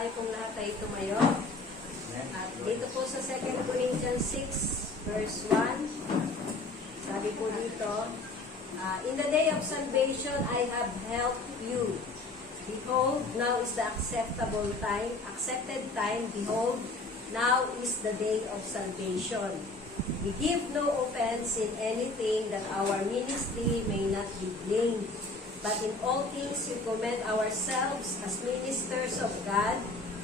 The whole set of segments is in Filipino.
tayo pong lahat ay tumayo. At dito po sa 2 Corinthians 6, verse 1, sabi po dito, in the day of salvation, I have helped you. Behold, now is the accepted time. Behold, now is the day of salvation. We give no offense in anything that our ministry may not be blamed. But in all things we commend ourselves as ministers of God,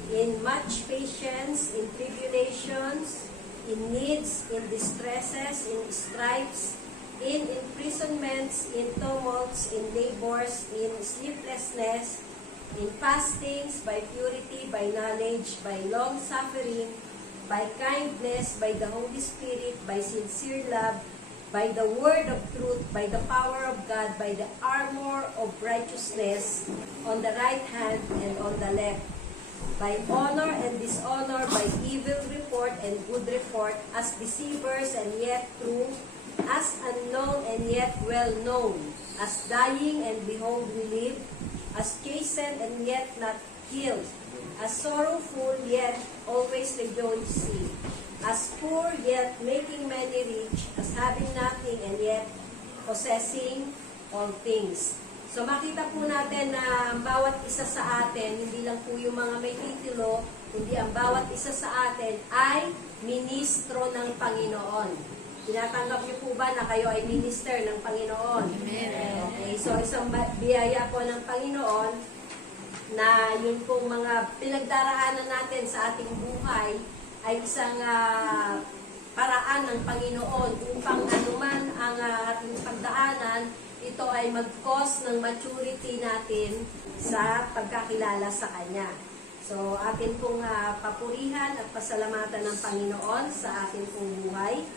in much patience, in tribulations, in needs, in distresses, in stripes, in imprisonments, in tumults, in labors, in sleeplessness, in fastings, by purity, by knowledge, by long-suffering, by kindness, by the Holy Spirit, by sincere love, by the word of truth, by the power of God, by the armor of righteousness on the right hand and on the left, by honor and dishonor, by evil report and good report, as deceivers and yet true, as unknown and yet well known, as dying and behold we live, as chastened and yet not killed, as sorrowful yet always rejoicing, as poor yet making many rich, as having nothing and yet possessing all things. So makita po natin na ang bawat isa sa atin, hindi lang po yung mga may titulo, kundi ang bawat isa sa atin ay ministro ng Panginoon. Tinatanggap niyo po ba na kayo ay minister ng Panginoon? Amen. Okay, so isang biyaya po ng Panginoon na yun pong mga pinagdaraanan natin sa ating buhay ay isang paraan ng Panginoon upang anuman ang ating pagdaanan, ito ay mag-cause ng maturity natin sa pagkakilala sa Kanya. So, atin pong papurihan at pasalamatan ng Panginoon sa ating pong buhay.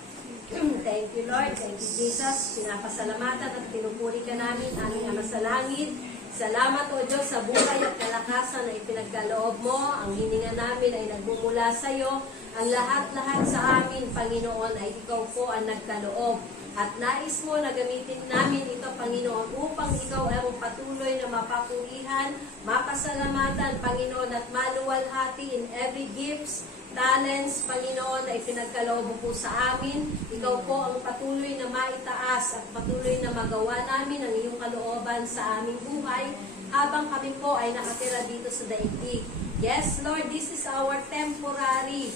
Thank you, Lord. Thank you, Jesus. Pinapasalamatan at pinupuri ka namin, aming Ama sa Langit. Salamat, O Diyos, sa buhay at kalakasan na ipinagkaloob mo. Ang hininga namin ay nagmumula sa iyo. Ang lahat-lahat sa amin, Panginoon, ay ikaw po ang nagkaloob. At nais mo na gamitin namin ito, Panginoon, upang ikaw ay patuloy na mapapurihan, mapasalamatan, Panginoon, at maluwalhati in every gifts, talents, Panginoon, na ipinagkaloob mo po sa amin. Ikaw po ang patuloy na maitaas at patuloy na magawa namin ang iyong kalooban sa aming buhay habang kami po ay nakatira dito sa daigdig. Yes, Lord, this is our temporary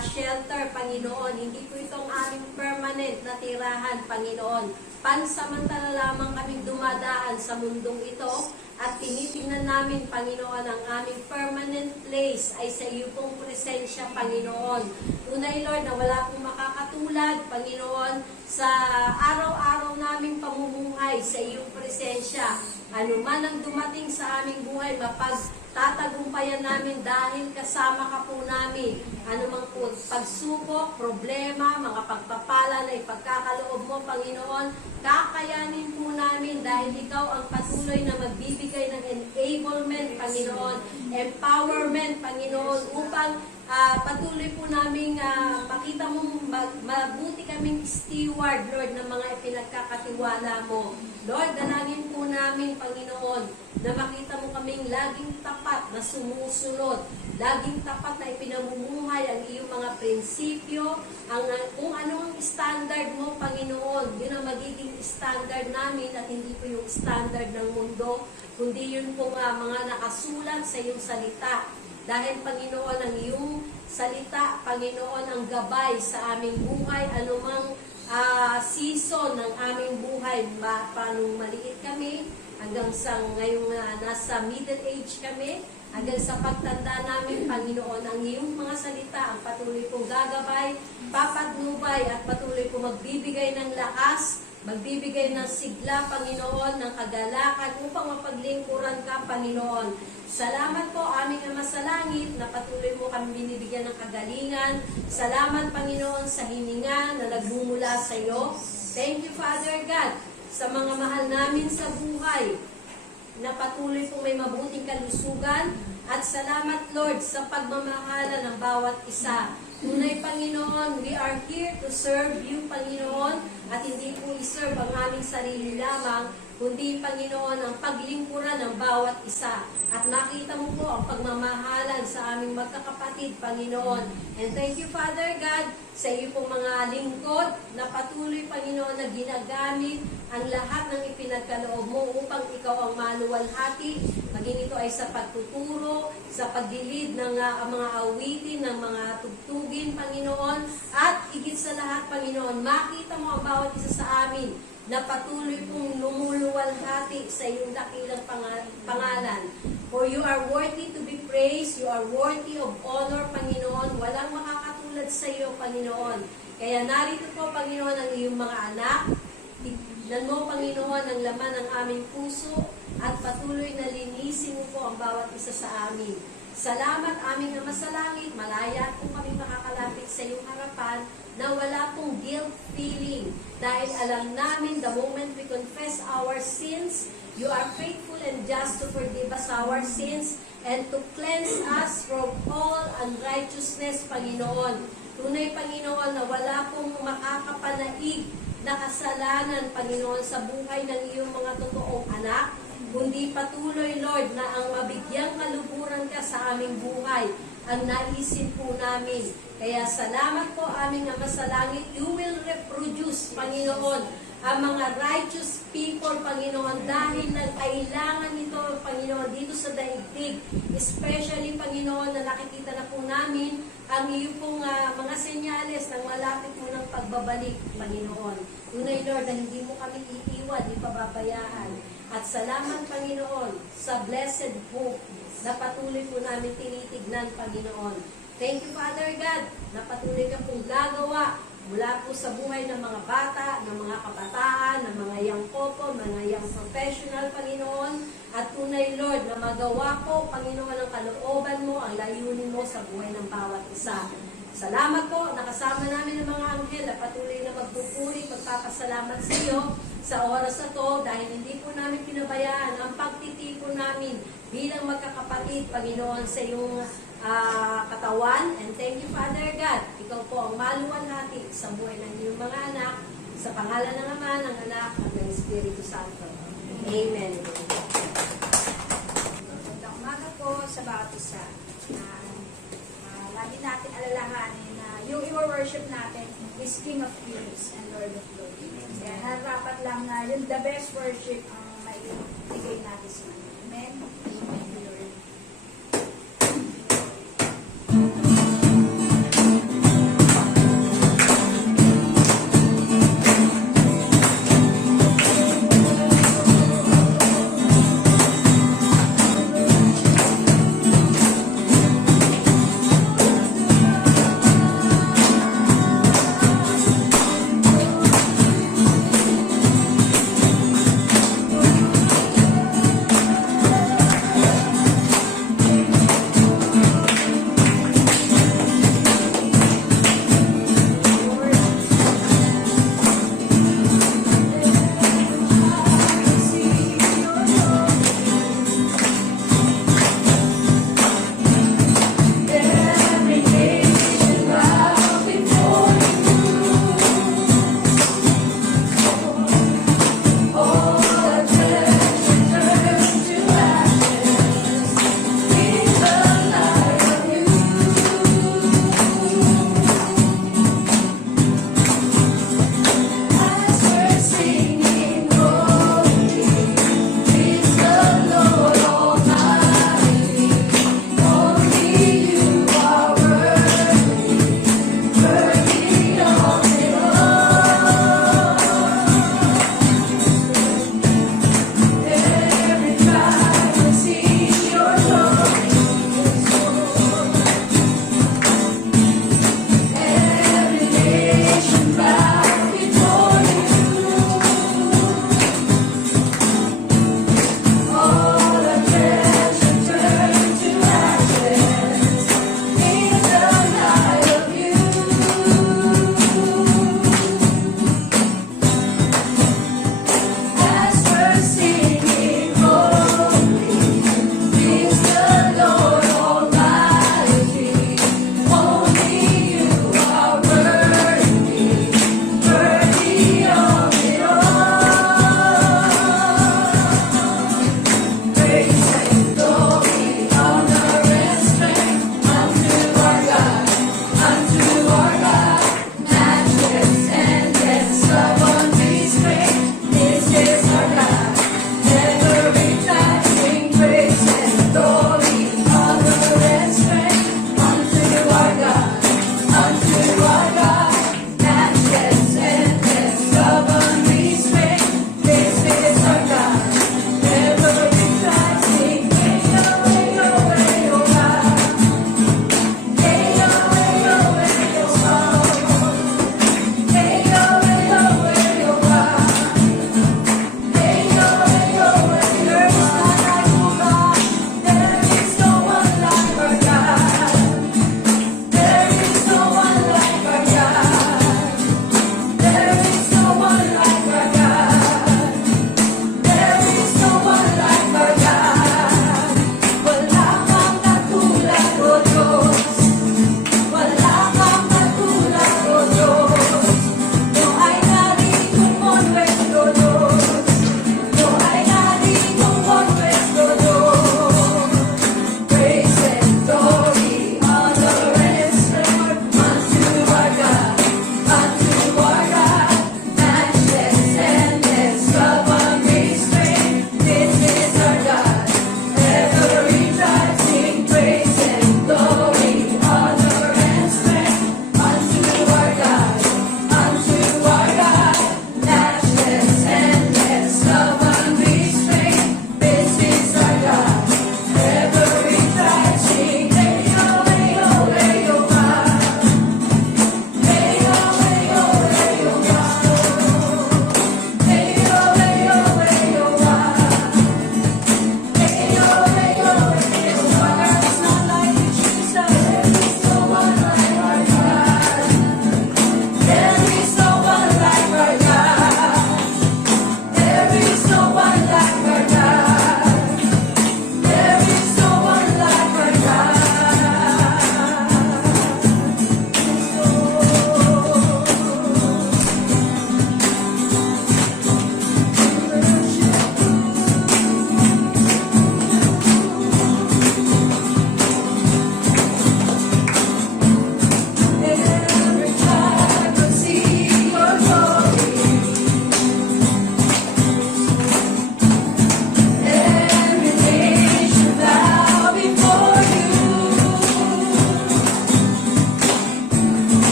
shelter, Panginoon. Hindi po itong aming permanent na tirahan, Panginoon. Pansamantala lamang kaming dumadaan sa mundong ito at tinitingnan namin, Panginoon, ang aming permanent place ay sa iyo pong presensya, Panginoon. Tunay, Lord, na wala pong makakatulad, Panginoon, sa araw-araw naming pamumuhay sa iyong presensya. Ano man ang dumating sa aming buhay, mapagtatagumpayan namin dahil kasama ka po namin. Ano mang po pagsubok, problema, mga pagpapala na ipagkakaloob mo, Panginoon, kakayanin po namin dahil ikaw ang patuloy na magbibigay ng enablement, Panginoon, empowerment, Panginoon, upang patuloy po namin makita mo mabuti kaming steward, Lord, ng mga ipinagkakatiwala mo. Lord, dalangin po namin, Panginoon, na makita mo kaming laging tapat na sumusunod, laging tapat na ipinamumuhay ang iyong mga prinsipyo, kung ano ang standard mo, Panginoon, yun ang magiging standard namin at hindi po yung standard ng mundo, kundi yun po mga nakasulat sa iyong salita. Dahil, Panginoon, ang iyong salita, Panginoon, ang gabay sa aming buhay, anumang season ng aming buhay, paano maliit kami, hanggang sa ngayong nasa middle age kami, hanggang sa pagtanda namin, Panginoon, ang iyong mga salita, ang patuloy kong gagabay, papatnubay, at patuloy kong magbibigay ng lakas, magbibigay ng sigla, Panginoon, ng kagalakan upang mapaglingkuran ka, Panginoon. Salamat po, aming Ama sa Langit, na patuloy mo kami binibigyan ng kagalingan. Salamat, Panginoon, sa hininga na nagmumula sa iyo. Thank you, Father God, sa mga mahal namin sa buhay, na patuloy po may mabuting kalusugan. At salamat, Lord, sa pagmamahala ng bawat isa. Tunay, Panginoon, we are here to serve you, Panginoon. at hindi po iserve ang aming sarili lamang, kundi Panginoon ang paglingkuran ng bawat isa. At nakita mo po ang pagmamahalan sa aming magkakapatid, Panginoon. And thank you, Father God, sa iyo pong mga lingkod na patuloy, Panginoon, na ginagamit ang lahat ng ipinagkaloob mo upang ikaw ang maluwalhati, maging ito ay sa pagtuturo, sa pagdilid ng mga awitin, ng mga tugtugin, Panginoon, at higit sa lahat, Panginoon, makita mo ang bawat isa sa amin na patuloy pong lumuluwalhati sa iyong dakilang pangalan. For you are worthy to be praised, you are worthy of honor, Panginoon. Walang makakatulad sa iyo, Panginoon. Kaya narito po, Panginoon, ang iyong mga anak. Tignan mo, Panginoon, ang laman ng aming puso at patuloy na linisin mo po ang bawat isa sa amin. Salamat aming Ama sa langit, malaya po kami makakalapit sa iyong harapan na wala pong guilt feeling. Dahil alam namin, the moment we confess our sins, you are faithful and just to forgive us our sins and to cleanse us from all unrighteousness, Panginoon. Tunay, Panginoon, na wala pong makakapanaig na kasalanan, Panginoon, sa buhay ng iyong mga totoong anak, kundi patuloy, Lord, na ang mabigyang kaluburan ka sa aming buhay, ang naisin po namin. Kaya salamat po aming Ama sa langit, you will reproduce, Panginoon, ang mga righteous people, Panginoon, dahil kailangan nito, Panginoon, dito sa daigdig. Especially, Panginoon, na nakikita na po namin ang iyong pong mga senyales ng malapit mo ng pagbabalik, Panginoon. Tunay, Lord, na hindi mo kami iiwan, ipababayaan. At salamat, Panginoon, sa blessed hope na patuloy po namin tinitignan, Panginoon. Thank you, Father God, na patuloy ka pong gagawa mula po sa buhay ng mga bata, ng mga kabataan, ng mga young couple, mga young professional, Panginoon. At tunay, Lord, na magawa po, Panginoon, ang kalooban mo, ang layunin mo sa buhay ng bawat isa. Salamat po, nakasama namin ang mga anghel na patuloy na magpupuri, pagpapasalamat sa iyo sa oras na to dahil hindi po namin pinabayaan ang pagtitipon namin bilang magkakapatid, Panginoon, sa iyong katawan. And thank you, Father God. Ikaw po ang maluwalhati sa buhay ng iyong mga anak, sa pangalan ng Ama, ng Anak, at ng Espiritu Santo. Amen. Magandang umaga po sa bawat isa. Lagi natin alalahanin na yung i-worship natin is King of Kings and Lord of Lords. Kaya harapat lang na yung the best worship ang may bigay natin sa Kanya. Amen? Amen, Lord.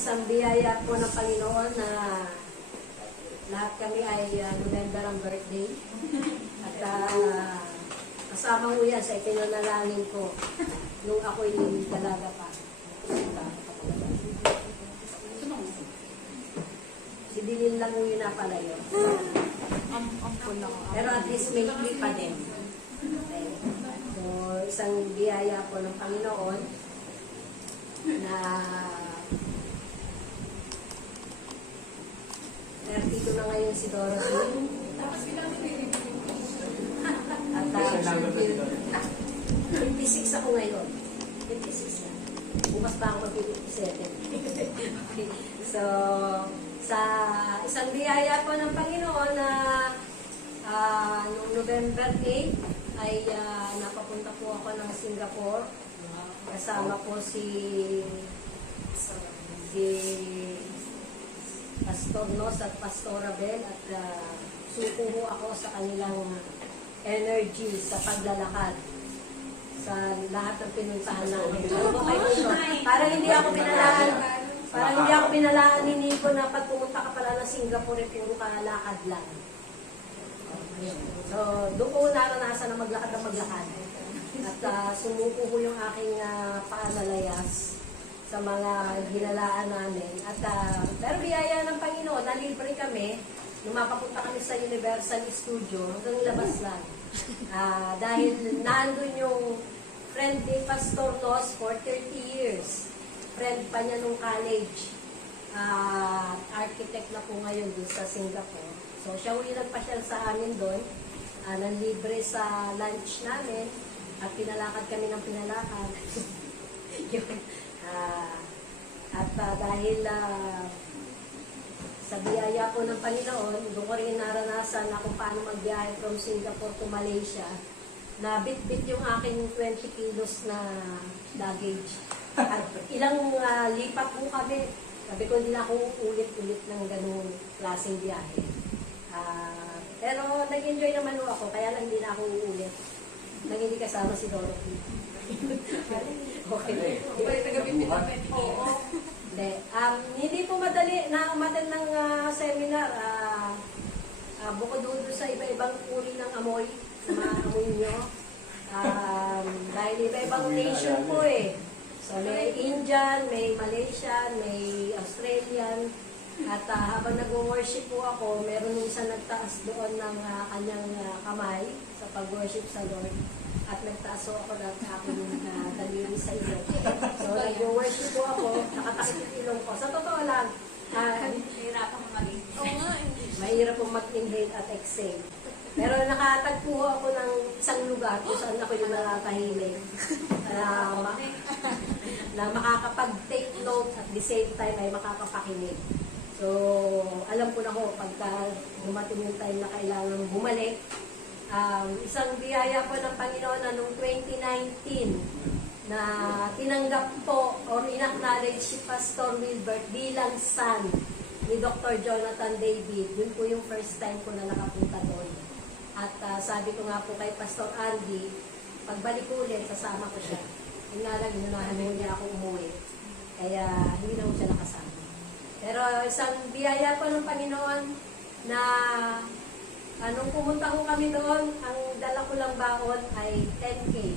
isang biyaya po ng Panginoon na lahat kami ay November ang birthday. At kasama ko yan sa ipinanalangin ko nung ako'y dalaga pa. Si Dilin lang yung napalayo. Pero at least may clip pa din. Okay. So, isang biyaya po ng Panginoon na 32 na ngayon si Dorothy. At 26 ako ngayon. 26 na. Bukas pa ako mag-57. Okay. So, sa isang biyaya po ng Panginoon na noong November 8 ay napapunta po ako ng Singapore. Kasama po si Pastor Nos at Pastora Bel at suko ho ako sa kanilang energy sa paglalakad sa lahat ng pinuntahan namin. Parang hindi ako pinalaan ni Nico na pag pumunta ka pala ng Singapore, puro ka lakad lang. So, doon ko naranasan na maglakad ng maglakad. At sumuko ko yung aking paanalayas sa mga ginalaan namin. At pero biyaya ng Panginoon, nalibre kami. Nung mapapunta kami sa Universal Studio, hanggang labas lang. Dahil nandun yung friend ni Pastor Nos for 30 years. Friend pa niya nung college. Architect na po ngayon doon sa Singapore. So, siya uli nagpasyal sa amin doon. Nanlibre sa lunch namin. At pinalakad kami ng pinalakad. Yun. Dahil sa biyaya po ng Panginoon, doon ko rin naranasan na kung paano magbiyahe from Singapore to Malaysia, na bit-bit yung aking 20 kilos na luggage. At ilang lipat po kami. Sabi ko, hindi na ako ulit-ulit ng ganung klaseng biyahe. Pero nag-enjoy naman ako, kaya lang hindi na ako uulit. Nang hindi kasama si Dorothy. Okay. Hindi po madali na umaten ng seminar. Bukod doon sa iba-ibang uri ng amoy, sa mga amoy nyo. Dahil iba-ibang nation po eh. So may Indian, may Malaysian, may Australian. At habang nag-worship po ako, meron yung isang nagtaas doon ng kanyang kamay sa pag-worship sa Lord. At nagtaas po ako ng aking daliri sa ilong. So nag-worship po ako, nakatakit yung ilong ko. Sa totoo lang, Hirapan mo mag-inhale. mahirap po mag-inhale at exhale. Pero nakatagpo ako ng isang lugar kung saan ako yung nakatahimik. Na makakapag-take note at the same time ay makakapakinig. So, alam ko na ho, pagka dumating yung time na kailangan bumalik, isang biyaya po ng Panginoon na noong 2019 na tinanggap po or in-acknowledge si Pastor Wilbert bilang son ni Dr. Jonathan David. Yun po yung first time ko na nakapunta doon. At sabi ko nga po kay Pastor Andy, pagbalik ko ulit, sasama ko siya. Yun nga lang, inunahan mo niya ako umuwi. Kaya hindi na ko siya nakasama. Pero isang biyaya po ng Panginoon na nung pumunta ko kami doon, ang dala ko lang baon ay 10K.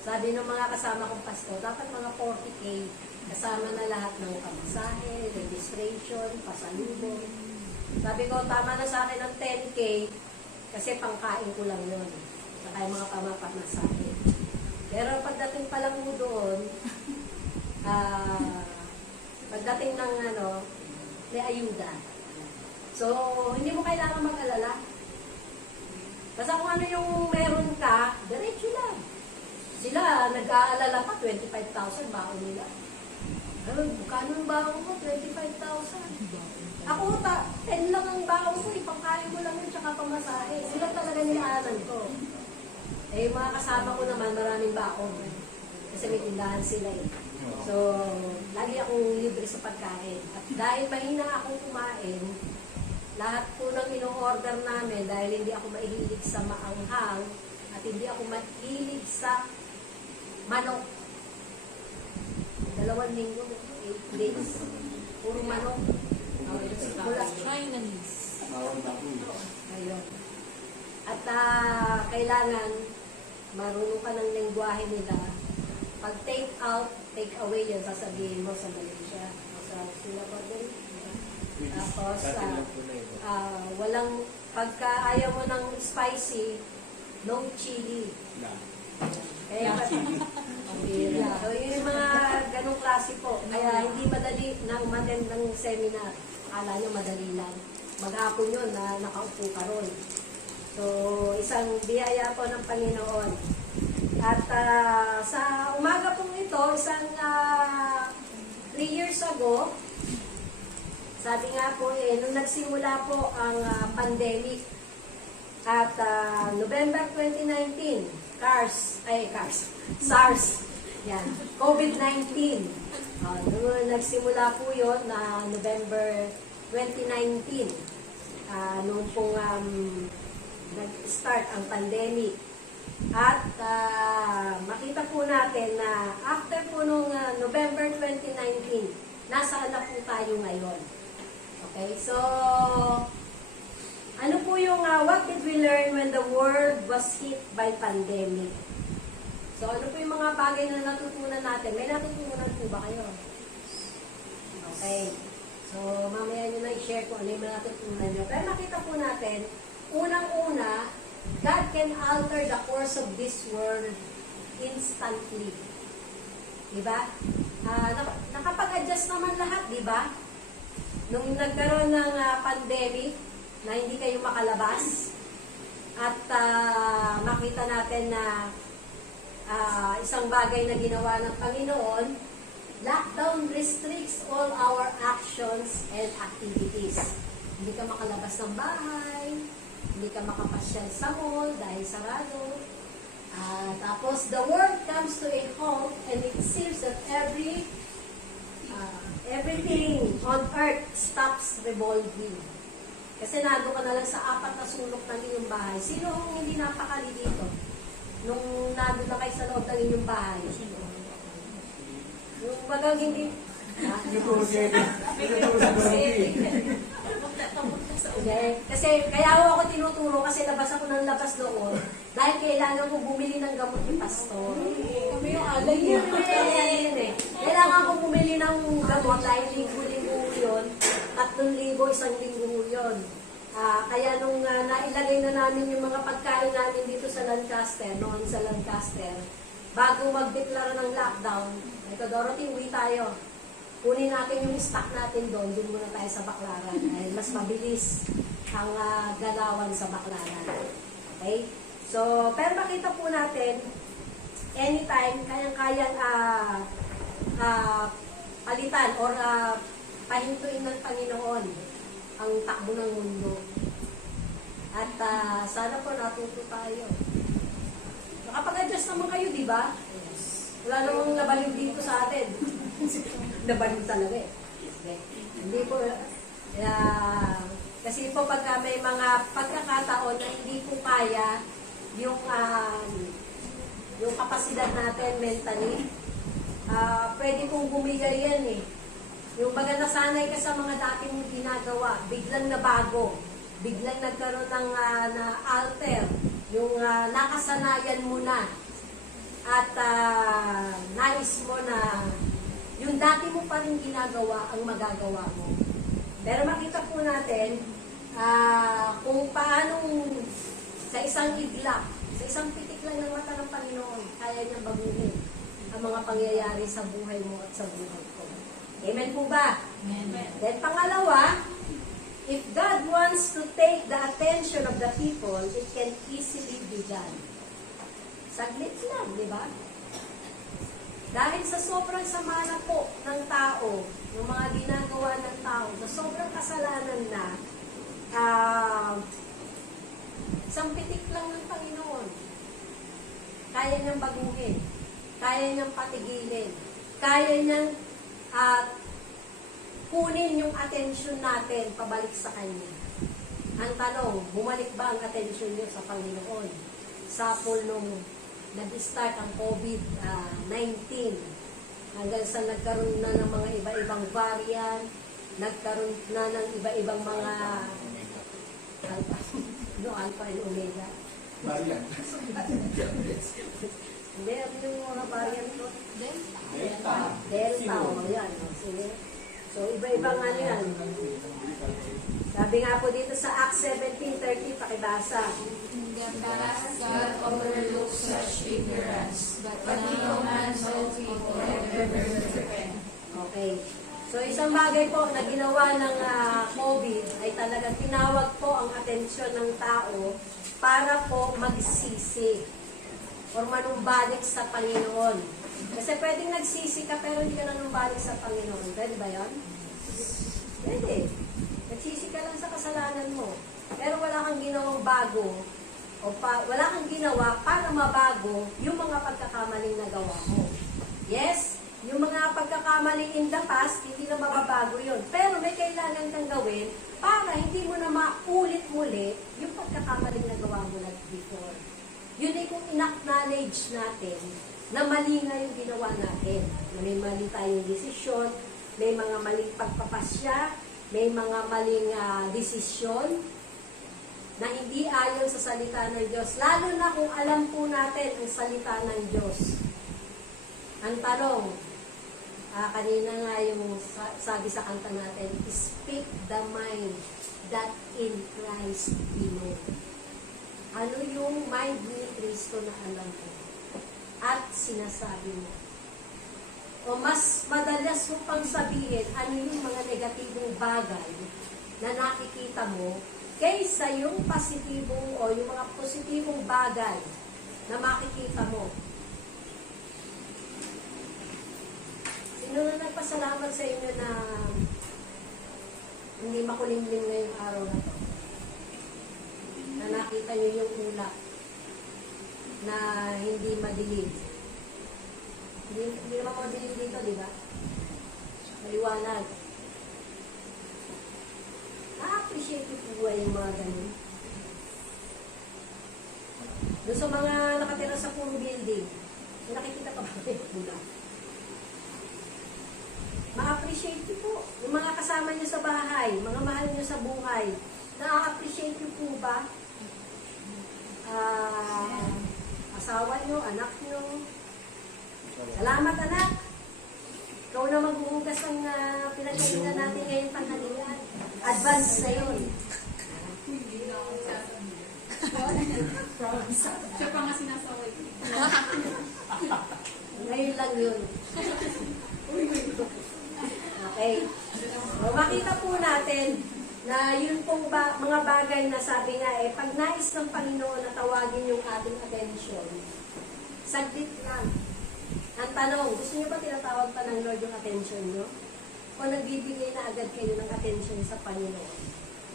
Sabi ng mga kasama kong pastor, dapat mga 40K. Kasama na lahat ng pamasahe, registration, pasalubong. Sabi ko, tama na sa akin ng 10K kasi pangkain ko lang yun. Saka yung mga pamasahe. Pero pagdating pa lang mo doon, pagdating ng may ayuda. So, hindi mo kailangan mag-alala. Basta kung ano yung meron ka, diretso lang. Sila, nag-aalala pa, 25,000 baon nila. Bukano ang baon ko? 25,000. Ako, 10 lang ang baon ko, ipangkain ko lang yun, tsaka pamasahe. Sila talaga nilaanan ko. Eh, yung mga kasama ko naman, maraming baon. Kasi may tindahan sila eh. So, lagi akong libre sa pagkain. At dahil mahina akong kumain, lahat po ng ino-order namin, dahil hindi ako mahilig sa maanghang, at hindi ako mahilig sa manok. 2 linggo, 8 days. Puro manok. Mula Chinese. Ayun. At kailangan marunong ka ng lengguwahe nila. Pag take out, take away yun, sasabihin mo sa Malaysia. Sa Singapore din. Tapos, walang, pagka ayaw mo ng spicy, no chili. Kaya, so, yun yung mga ganong klase po. Kaya hindi madali ng magandang seminar. Akala nyo madali lang. Maghapon yun na nakaupo ka ron. So, isang biyaya po ng Panginoon. At sa umaga pong ito, isang 3 years ago, sabi nga po nung nagsimula po ang pandemic at November 2019, SARS, yan, COVID-19. Nung nagsimula po yun na November 2019, nung pong nag-start ang pandemic. At makita po natin na after po nung November 2019, nasaan na po tayo ngayon. Okay, so ano po yung what did we learn when the world was hit by pandemic? So ano po yung mga bagay na natutunan natin? May natutunan po ba kayo? Okay. So mamaya nyo na i-share kung ano yung mga natutunan nyo. Pero makita po natin, unang-una, God can alter the course of this world instantly. Diba? Nakapag-adjust naman lahat, diba? Nung nagkaroon ng pandemic, na hindi kayo makalabas, at makita natin na isang bagay na ginawa ng Panginoon, lockdown restricts all our actions and activities. Hindi ka makalabas ng bahay, hindi ka makapasyal sa mall dahil sarado. Tapos, the world comes to a halt and it seems that everything on earth stops revolving. Kasi nado ka na lang sa 4 na sulok ng inyong bahay. Sino ang hindi napakali dito? Nung nado na kayo sa loob ng inyong bahay? Yung bagang hindi... Kasi kaya ako tinuturo kasi labas ako ng labas doon dahil kailangan ko bumili ng gamot ni Pastor. Kami yung alay yun eh. Kailangan ko bumili ng gamot dahil linggo-linggo yun. 3,000, 1 linggo yun. Kaya nung nailagay na namin yung mga pagkain namin dito sa Lancaster, noon sa Lancaster, bago magdeklara ng lockdown, ito Dorothy, uwi tayo. Kunin natin yung stock natin doon muna tayo sa Baclaran. Dahil mas mabilis ang galawan sa Baclaran. Okay? So, pero makita po natin, anytime, kayang-kayang palitan or pahintuin ng Panginoon ang takbo ng mundo. At sana po natuto tayo. Nakapag-adjust naman kayo, di ba? Wala namang nabaliw dito sa atin. Nabaliw talaga eh. Hindi po, kasi po pagka may mga pagkakataon na hindi po kaya yung kapasidad natin mentally, pwede pong bumigay yan eh. Yung baga nasanay ka sa mga dati mong ginagawa, biglang nabago, biglang nagkaroon ng na-alter, yung nakasanayan mo na, at nais mo na yung dati mo pa rin ginagawa ang magagawa mo. Pero makita po natin kung paano sa isang iglap, sa isang pitik lang ng mata ng Panginoon, kaya niyang baguhin ang mga pangyayari sa buhay mo at sa buhay ko. Amen po ba? Amen. Then pangalawa, if God wants to take the attention of the people, it can easily be done. Saglit lang, di ba? Dahil sa sobrang sama na po ng tao, ng mga ginagawa ng tao, sa sobrang kasalanan na, isang pitik lang ng Panginoon, kaya niyang baguhin, kaya niyang patigilin, kaya niyang kunin yung atensyon natin pabalik sa Kanya. Ang tanong, bumalik ba ang atensyon niyo sa Panginoon? Sa nung nag-start ang COVID-19, hanggang sa nagkaroon na ng mga iba-ibang variant, nagkaroon na ng iba-ibang mga alpha, no, alpha and omega. Variant. Hindi, ano yung mga variant ko? Delta. Delta, o yan. O, sige. So, iba-ibang ano yan. Sabi nga po dito sa Acts 17:30, pakibasa. God overlooks such ignorance, but no man knows people ever repent. Okay. So, isang bagay po na ginawa ng COVID ay talagang tinawag po ang atensyon ng tao para po magsisi or manumbalik sa Panginoon. Kasi pwedeng nagsisi ka pero hindi ka nanumbalik sa Panginoon. Pwede ba yun? Pwede. Nagsisi ka lang sa kasalanan mo. Pero wala kang ginawang bago wala kang ginawa para mabago yung mga pagkakamaling nagawa mo. Yes, yung mga pagkakamaling in the past, hindi na mababago yun. Pero may kailangan kang gawin para hindi mo na maulit muli yung pagkakamaling nagawa mo like before. Yun ay kung in-acknowledge natin na mali nga yung ginawa natin. Na may mali tayong desisyon, may mga maling pagpapasya, may mga maling desisyon na hindi ayon sa salita ng Diyos. Lalo na kung alam po natin ang salita ng Diyos. Ang tanong, kanina nga yung sabi sa kanta natin, speak the mind that in Christ we know. Ano yung mind ni Kristo na alam mo at sinasabi mo? O mas madalas mo pang sabihin ano yung mga negatibong bagay na nakikita mo kaysa yung positibong o yung mga positibong bagay na makikita mo. Sino na nagpasalamat sa inyo na hindi makulimlim ngayong araw na to? Na nakita nyo yung ulap na hindi madilim. Hindi naman madilim dito, di ba? Maliwanag. Na-appreciate ko po yung mga ganun. Doon sa mga nakatira sa puro building, nakikita ka ba yung ulap? Ma-appreciate niyo po. Yung mga kasama niyo sa bahay, mga mahal niyo sa buhay, na-appreciate niyo po ba? Asawa niyo, anak niyo. Salamat anak! Ikaw na maghuhugas ng pinagkainan natin ngayong tanghalian. Advance na yun. Siya pa nga sinasaway. Ngayon lang yun. Okay. So, makita po natin na yun pong mga bagay na sabi nga pag nais ng Panginoon na tawagin yung ating attention, saglit lang. Ang tanong, gusto niyo ba tinatawag pa ng Lord yung attention niyo? O nagbibigay na agad kayo ng attention sa Panginoon?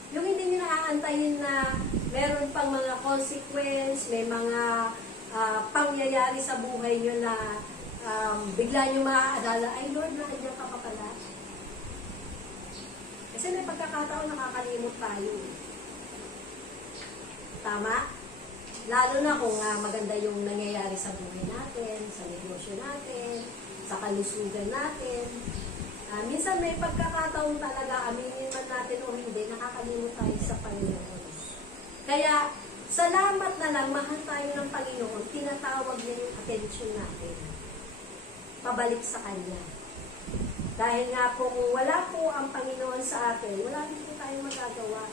Yung hindi niyo naaantayin na meron pang mga consequence, may mga pangyayari sa buhay niyo na bigla niyo maaalala, ay Lord, nandiyan ka pa pala. Kasi may pagkakataon nakakalimot tayo. Tama? Lalo na kung maganda yung nangyayari sa buhay natin, sa negosyo natin, sa kalusugan natin. Minsan may pagkakataon talaga, aminin man natin o hindi, nakakalimot tayo sa Panginoon. Kaya, salamat na lang, mahal tayo ng Panginoon, tinatawag niya yung attention natin. Pabalik sa Kanya. Dahil nga po, kung wala po ang Panginoon sa atin, wala rin po tayong magagawa.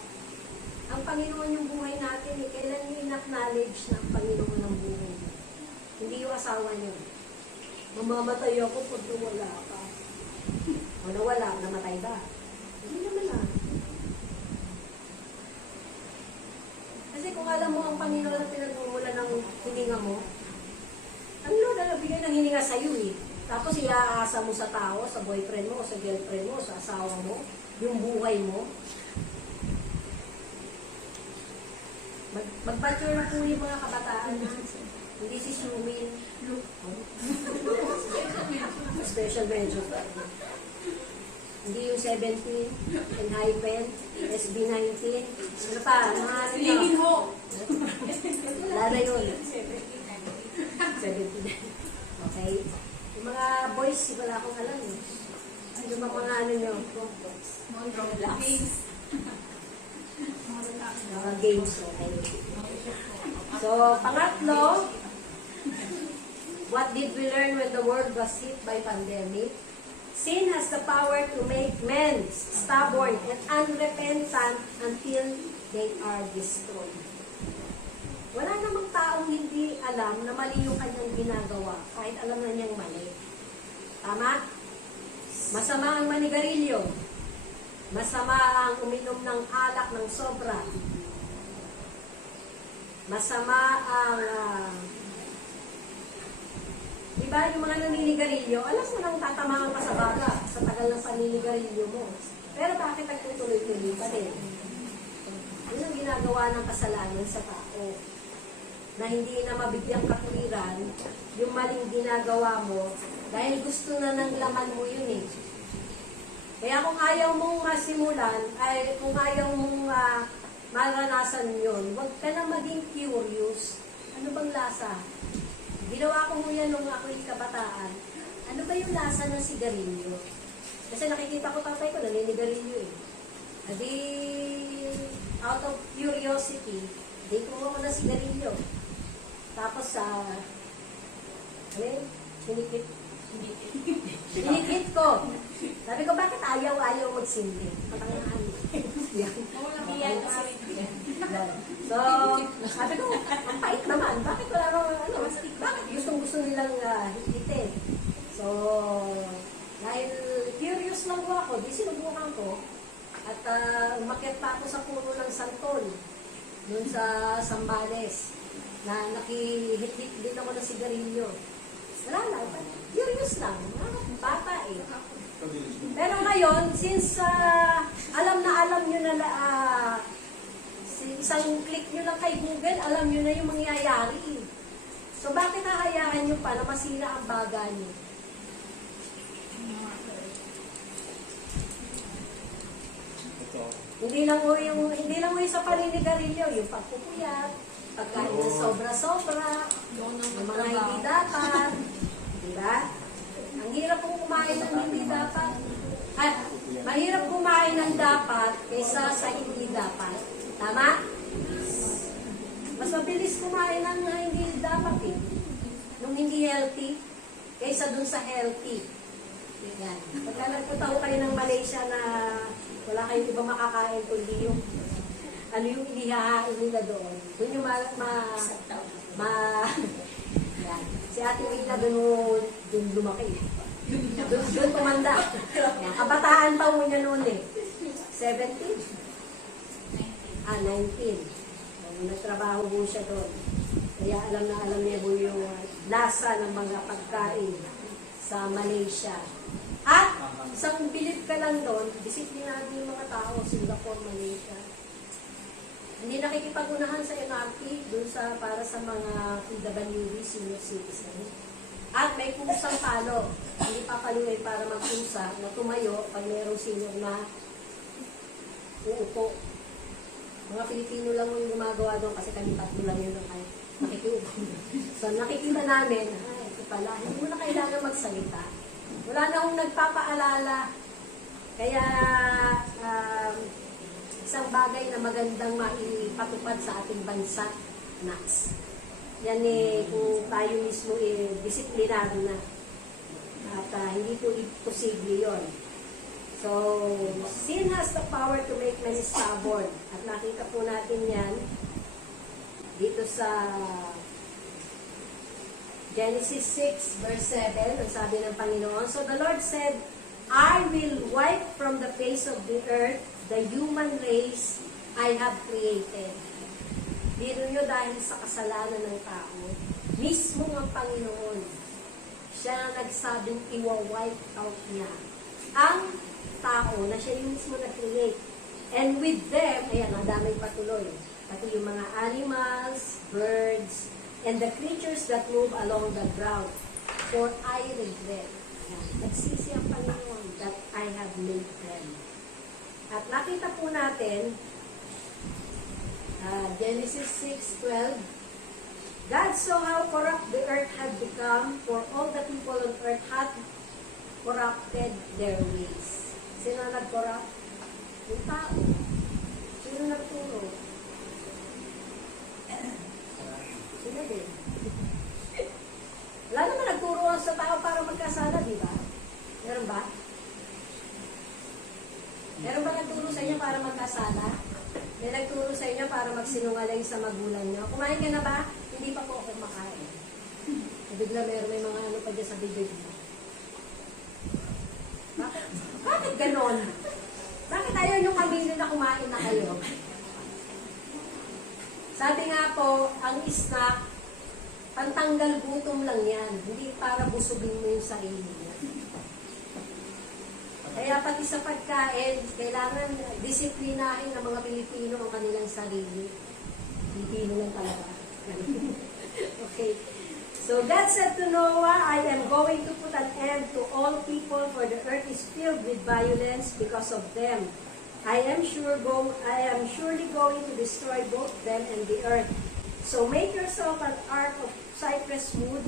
Ang Panginoon yung buhay natin, kailan niyo in-acknowledge na ang Panginoon ang buhay niyo? Hindi yung asawa niyo. Mamamatay ako pag wala ka. O nawala, namatay ba? Hindi naman na. Kasi kung alam mo ang Panginoon ang pinagmumula ng hininga mo, ang Lord ang nabigay ng hininga sa'yo eh. Tapos iaasa mo sa tao, sa boyfriend mo, sa girlfriend mo, sa asawa mo, yung buhay mo. Mag-mature na po yung mga kabataan. Hindi si Shumin. Special mention pa. Hindi yung 17, Enhypen, SB19. Ano pa? Mga ano Silingin ho! Wala na yun. 17. Okay? Yung mga boys, wala akong alam eh. Yung mga ano nyo, Games. mga games. Okay. So, pangatlo, what did we learn when the world was hit by pandemic? Sin has the power to make men stubborn and unrepentant until they are destroyed. Wala namang taong hindi alam na mali yung kanyang ginagawa, kahit alam na niyang mali. Tama? Masama ang manigarilyo. Masama ang uminom ng alak ng sobra. Masama ang diba, yung mga naninigarilyo, alam mo nang tatamaan ka sa baga sa tagal ng paninigarilyo mo. Pero bakit nagtutuloy-tuloy pa din? Yun ang ginagawa ng kasalanan sa tao. Na hindi na mabigyang katwiran yung maling ginagawa mo dahil gusto na ng laman mo yun eh. Kaya kung ayaw mong masimulan, ay kung ayaw mong maranasan yun, huwag ka na maging curious. Ano bang lasa? Ginawa ko mo yan nung ako'y kabataan. Ano ba yung lasa ng sigarilyo? Kasi nakikita ko tatay ko, naninigarilyo eh. Adi, out of curiosity, di kumuha ko ng sigarilyo. Tapos ano yun? Sinikit ko. Sabi ko, bakit ayaw magsindi? Patangahan. Yan. So, sabi ko, ang pait naman. Bakit wala naman, bakit gusto nilang hikitin? So, dahil curious lang ko ako, di sinubukan ko. At umakyat pa ako sa puno ng santol. Doon sa Sambales. Na nakihit-hit din ako ng sigarilyo. Wala lang. Curious lang. Bata eh. Pero ngayon, since alam nyo na isang click nyo lang kay Google, alam nyo na yung mangyayari. So, bakit hahayaan nyo pa na masira ang baga nyo? Hindi lang mo yung sa paninigarilyo, yung pagpupuyat, pagkain na sobra-sobra, yung mga hindi dapat, diba? Ang hirap pong kumain ng hindi dapat. Mahirap kumain ng dapat kaysa sa hindi dapat. Tama? Mas mabilis kumain ng hindi dapat eh. Nung hindi healthy, kaysa dun sa healthy. Yan. Pagka nagpunta kayo ng Malaysia na wala kayong iba makakain kundi yung ano yung inihahain nila doon. Doon yung yan. Si Ate Wigna doon lumaki. Doon tumanda. Yan. Kabataan pa mo niya noon eh. 17? 19. Nagtrabaho mo siya doon. Kaya alam niya mo yung lasa ng mga pagkain sa Malaysia. At isang bilib ka lang doon, disiplinado yung mga tao, Singapore, Malaysia. Hindi nakikipag-unahan sa MRT doon para sa mga PWD, senior citizen. At may kusang palo. Hindi papaluin para magkusa na tumayo pag mayroong senior na uupo. Mga Pilipino lang yung gumagawa doon kasi kami tatlo lang yun ay nakikiupo. So nakikita namin, ito pala, hindi mo na kailangan magsalita. Wala na akong nagpapaalala. Kaya isang bagay na magandang maipatupad sa ating bansa, NACS. Yan eh, kung tayo mismo disiplinado na. At hindi po imposible yun. So, sin has the power to make men stubborn. At nakita po natin yan dito sa Genesis 6 verse 7, ang sabi ng Panginoon, so the Lord said, I will wipe from the face of the earth the human race I have created. Biro nyo dahil sa kasalanan ng tao, mismo ang Panginoon, siya na nagsabing iwa-wipe out niya ang tao na siya yung mismo na-create. And with them, ayan, ang daming patuloy. Pati yung mga animals, birds, and the creatures that move along the ground. For I regret. Nagsisi ang Panginoon that I have made them. At nakita po natin, Genesis 6:12, God saw how corrupt the earth had become, for all the people on earth had corrupted their ways. Sino nag-corrupt? Yung tao. Sino nagturo? Sino din? Wala naman nagturo sa tao para magkasala, di ba? Meron ba? Meron ba nagturo sa inyo para magkasala? May nagturo sa inyo para magsinungaling sa magulang nyo? Kumain ka na ba? Hindi pa po ako makain. Bigla may mga ano pa dyan sa bibig mo. Bakit ganon? Bakit ayaw nyo kamili na kumain na kayo? Sabi nga po, ang snack, pantanggal gutom lang yan. Hindi para busugin mo yung sarili mo. Kaya pati sa pagkain, kailangan disiplinahin ng mga Pilipino ang kanilang sarili. Pilipino lang talaga. Okay. So God said to Noah, I am going to put an end to all people, for the earth is filled with violence because of them. I am surely going to destroy both them and the earth. So make yourself an ark of cypress wood,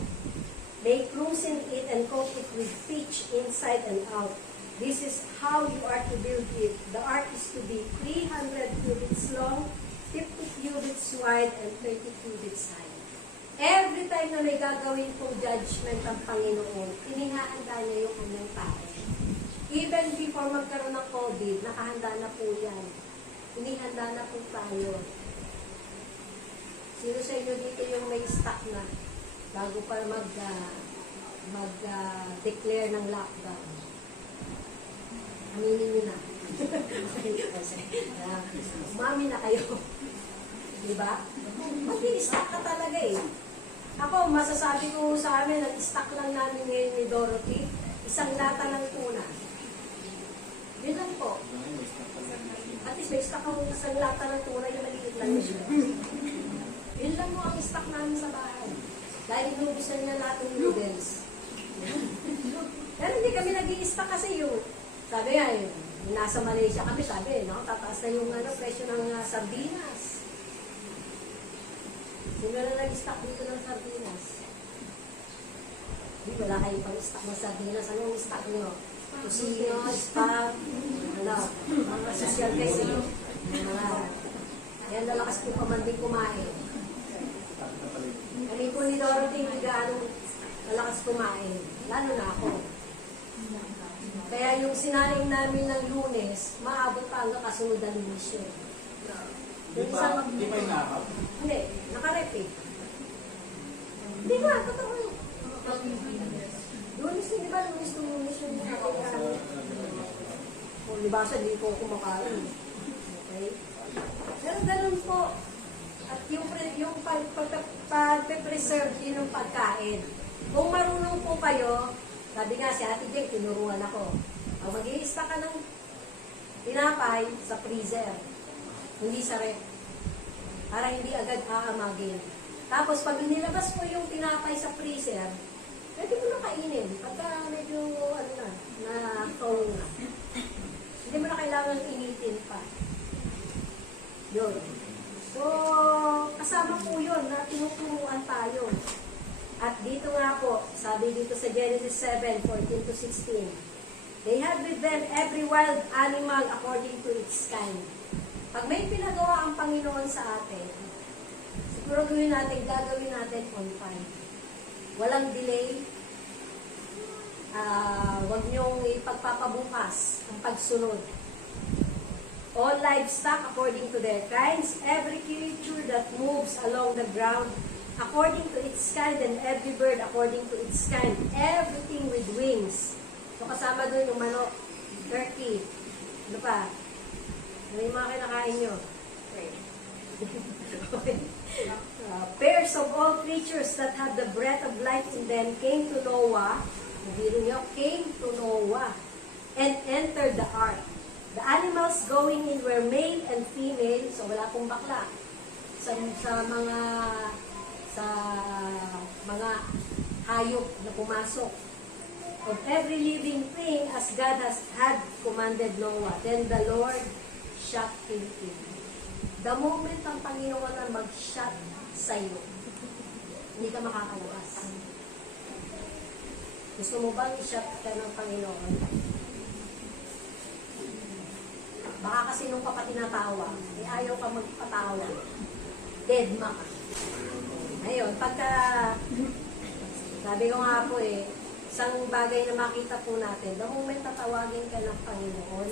make rooms in it, and coat it with pitch inside and out. This is how you are to build it. The ark is to be 300 cubits long, 50 cubits wide, and 30 cubits high. Every time na may gagawin pong judgment ang Panginoon, inihahanda niya yung kanyang tao. Even before magkaroon ng COVID, nakahanda na po yan. Inihanda na po tayo. Sino sa inyo dito yung may stock na bago pa mag-declare ng lockdown? Aminin nyo na. Umami na kayo. Diba? Mag-i-stock ka talaga eh. Ako, masasabi ko sa amin, nag-stock lang namin ngayon ni Dorothy, isang lata ng tuna. Yun lang po. At least may stock ako isang lata ng tuna, yung maliit lang siya. Yun lang mo ang stock namin sa bahay. Dahil inubusan niya lahat ng noodles. Pero hindi kami nag-i-stock kasi yung, sabi nga, yung nasa Malaysia kami, sabi, no, tataas na yung presyo ng sardinas. Sino na nag-stock dito ng sardinas? Hindi, wala kayong pang-stock ng sardinas. Anong stock nyo? Kusino, spam, mga social kasi. Yan, lalakas po pa man din kumain. Kami po ni Dorothy, hindi gaano lalakas kumain. Lalo na ako. Kaya yung sinaling namin ng Lunes, maabot pa hanggang kasunod ng Lunes yun. Di pa inakaw? Hindi, nakarep eh. Hindi ba, totoo yun. Lunes, di ba? Lunes yung nakakaya. O, libasa, di po kumakain. Okay? Pero ganun po. At yung pag-preserve din ng pagkain. Kung marunong po kayo, sabi nga si Ate Jeng, tinuruan ako. Pag mag-i-stock ka ng tinapay sa freezer, hindi sa ref, para hindi agad aamagin. Tapos pag nilabas mo yung tinapay sa freezer, pwede mo na kainin. Pagka medyo, na-thaw na. Hindi mo na kailangan initin pa. Yun. So, kasama po yun na tinuturuan tayo. At dito nga po, sabi dito sa Genesis 7:14-16, they had with them every wild animal according to its kind. Pag may pinagawa ang Panginoon sa atin, siguro gawin natin on time. Walang delay. Huwag niyong ipagpapabukas ang pagsunod. All livestock according to their kinds, every creature that moves along the ground according to its kind, and every bird according to its kind, everything with wings. So kasama doon yung manok, turkey, ano pa? Ano yung mga kinakain nyo? Okay. Pairs of all creatures that have the breath of life in them came to Noah, came to Noah, and entered the ark. The animals going in were male and female, so wala pong bakla. Sa mga hayop na pumasok. Of every living thing as God had commanded Noah. Then the Lord shot him in. The moment ang Panginoon na mag-shot sa iyo, hindi ka makakalabas. Gusto mo bang i-shut ka ng Panginoon? Baka kasi nung ka pa tinatawa, ayaw ka magpatawa. Deadma ka. Ngayon, pagka, sabi ko nga po isang bagay na makita po natin, the moment tatawagin ka ng Panginoon,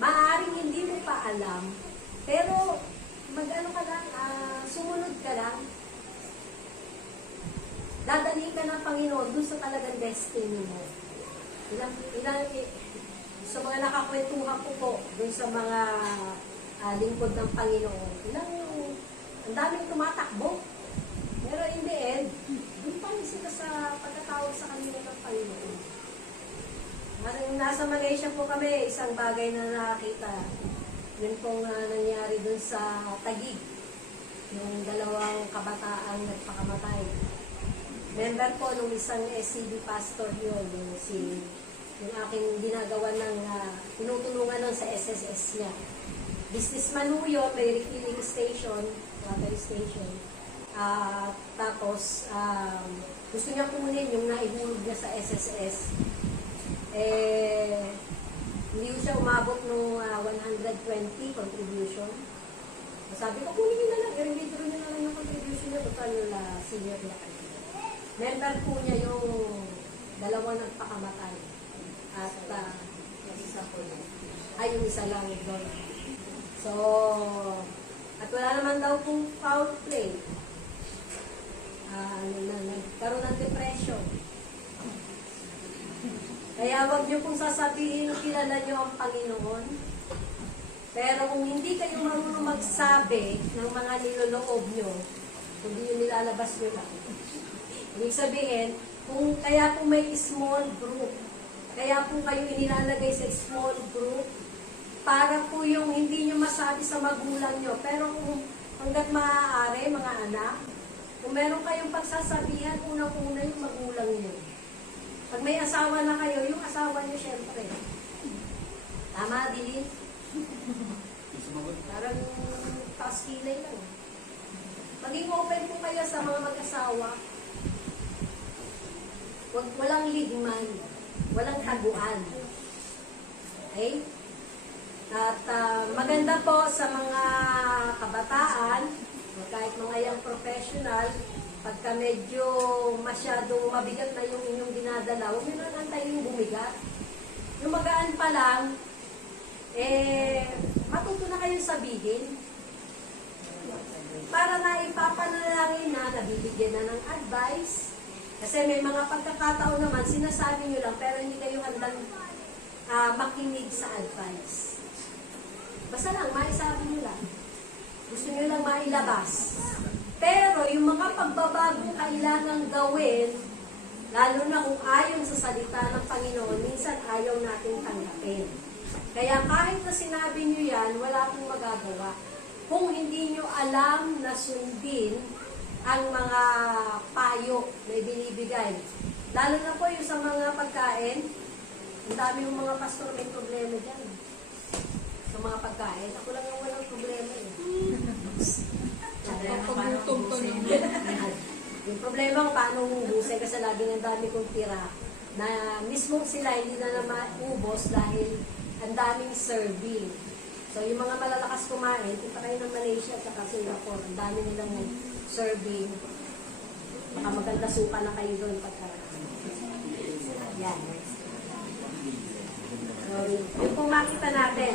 maaaring hindi mo pa alam, pero mag-ano ka lang, sumunod ka lang, dadali ka ng Panginoon dun sa talagang destiny mo. Sa mga nakakwentuhan ko po, dun sa mga lingkod ng Panginoon, ang daming tumatakbo. Pero in the end, dun pa rin sila sa pagkatawag sa kanila ng Panginoon. Nasa Malaysia po kami, isang bagay na nakakita. Yun pong nangyari dun sa Taguig. Yung dalawang kabataang nagpakamatay. Member po nung isang SCD pastor yun, yung aking ginagawa ng tinutulungan ng sa SSS niya. Businessman po yun, may refilling station, water station. Tapos, gusto niya kunin yung naihulog niya sa SSS. Hindi ko siya umabot nung 120 contribution. Sabi ko, kunin niyo na lang, i-withdraw niyo na lang yung contribution niya, total yung senior na kayo. Member po niya yung dalawang nagpakamatay. At yung isa lang doon. So, at wala naman daw pong foul play. Nagkaroon ng depression. Kaya wag niyo pong sasabihin kilala niyo ang Panginoon. Pero kung hindi kayo marunong magsabi ng mga niloloob niyo, hindi nyo nilalabas nyo lang. Ibig sabihin, kaya po may small group, kaya po kayo inilalagay sa small group, para po yung hindi nyo masabi sa magulang nyo. Pero kung hanggat maaari, mga anak, kung meron kayong pagsasabihan, unang-una yung magulang nyo. Pag may asawa na kayo, yung asawa nyo syempre. Tama, Dilin? Parang taskilay lang. Maging open po kayo sa mga mag-asawa. Walang ligman. Walang taguan. Okay? At maganda po sa mga kabataan, kahit mga young professional, pagka medyo masyadong mabigat na yung inyong dinadala, huwag nyo na antayin yung bumigat. Yung magaan pa lang, matuto na kayong sabihin. Para na ipapanalangin na, nabibigyan na ng advice. Kasi may mga pagkakataon naman, sinasabi nyo lang, pero hindi kayo handang makinig sa advice. Basta lang, maisabi nyo lang. Gusto nyo lang mailabas. Pero yung mga pagbabagong kailangang gawin, lalo na kung ayon sa salita ng Panginoon, minsan ayaw natin tanggapin. Kaya kahit na sinabi nyo yan, wala akong magagawa. Kung hindi nyo alam na sundin ang mga payo na binibigay. Lalo na po yung sa mga pagkain, ang dami yung mga pastor may problema dyan. Sa mga pagkain, ako lang yung walang problema eh. Yung problema ko paano ubusin kasi laging ang dami kong tira na mismo sila hindi na maubos dahil ang daming serving. So yung mga malalakas kumain, punta kayo ng Malaysia at Singapore, ang dami nilang serving. Baka maganda suka na kayo doon pagka. Yan. So yung pong makita natin.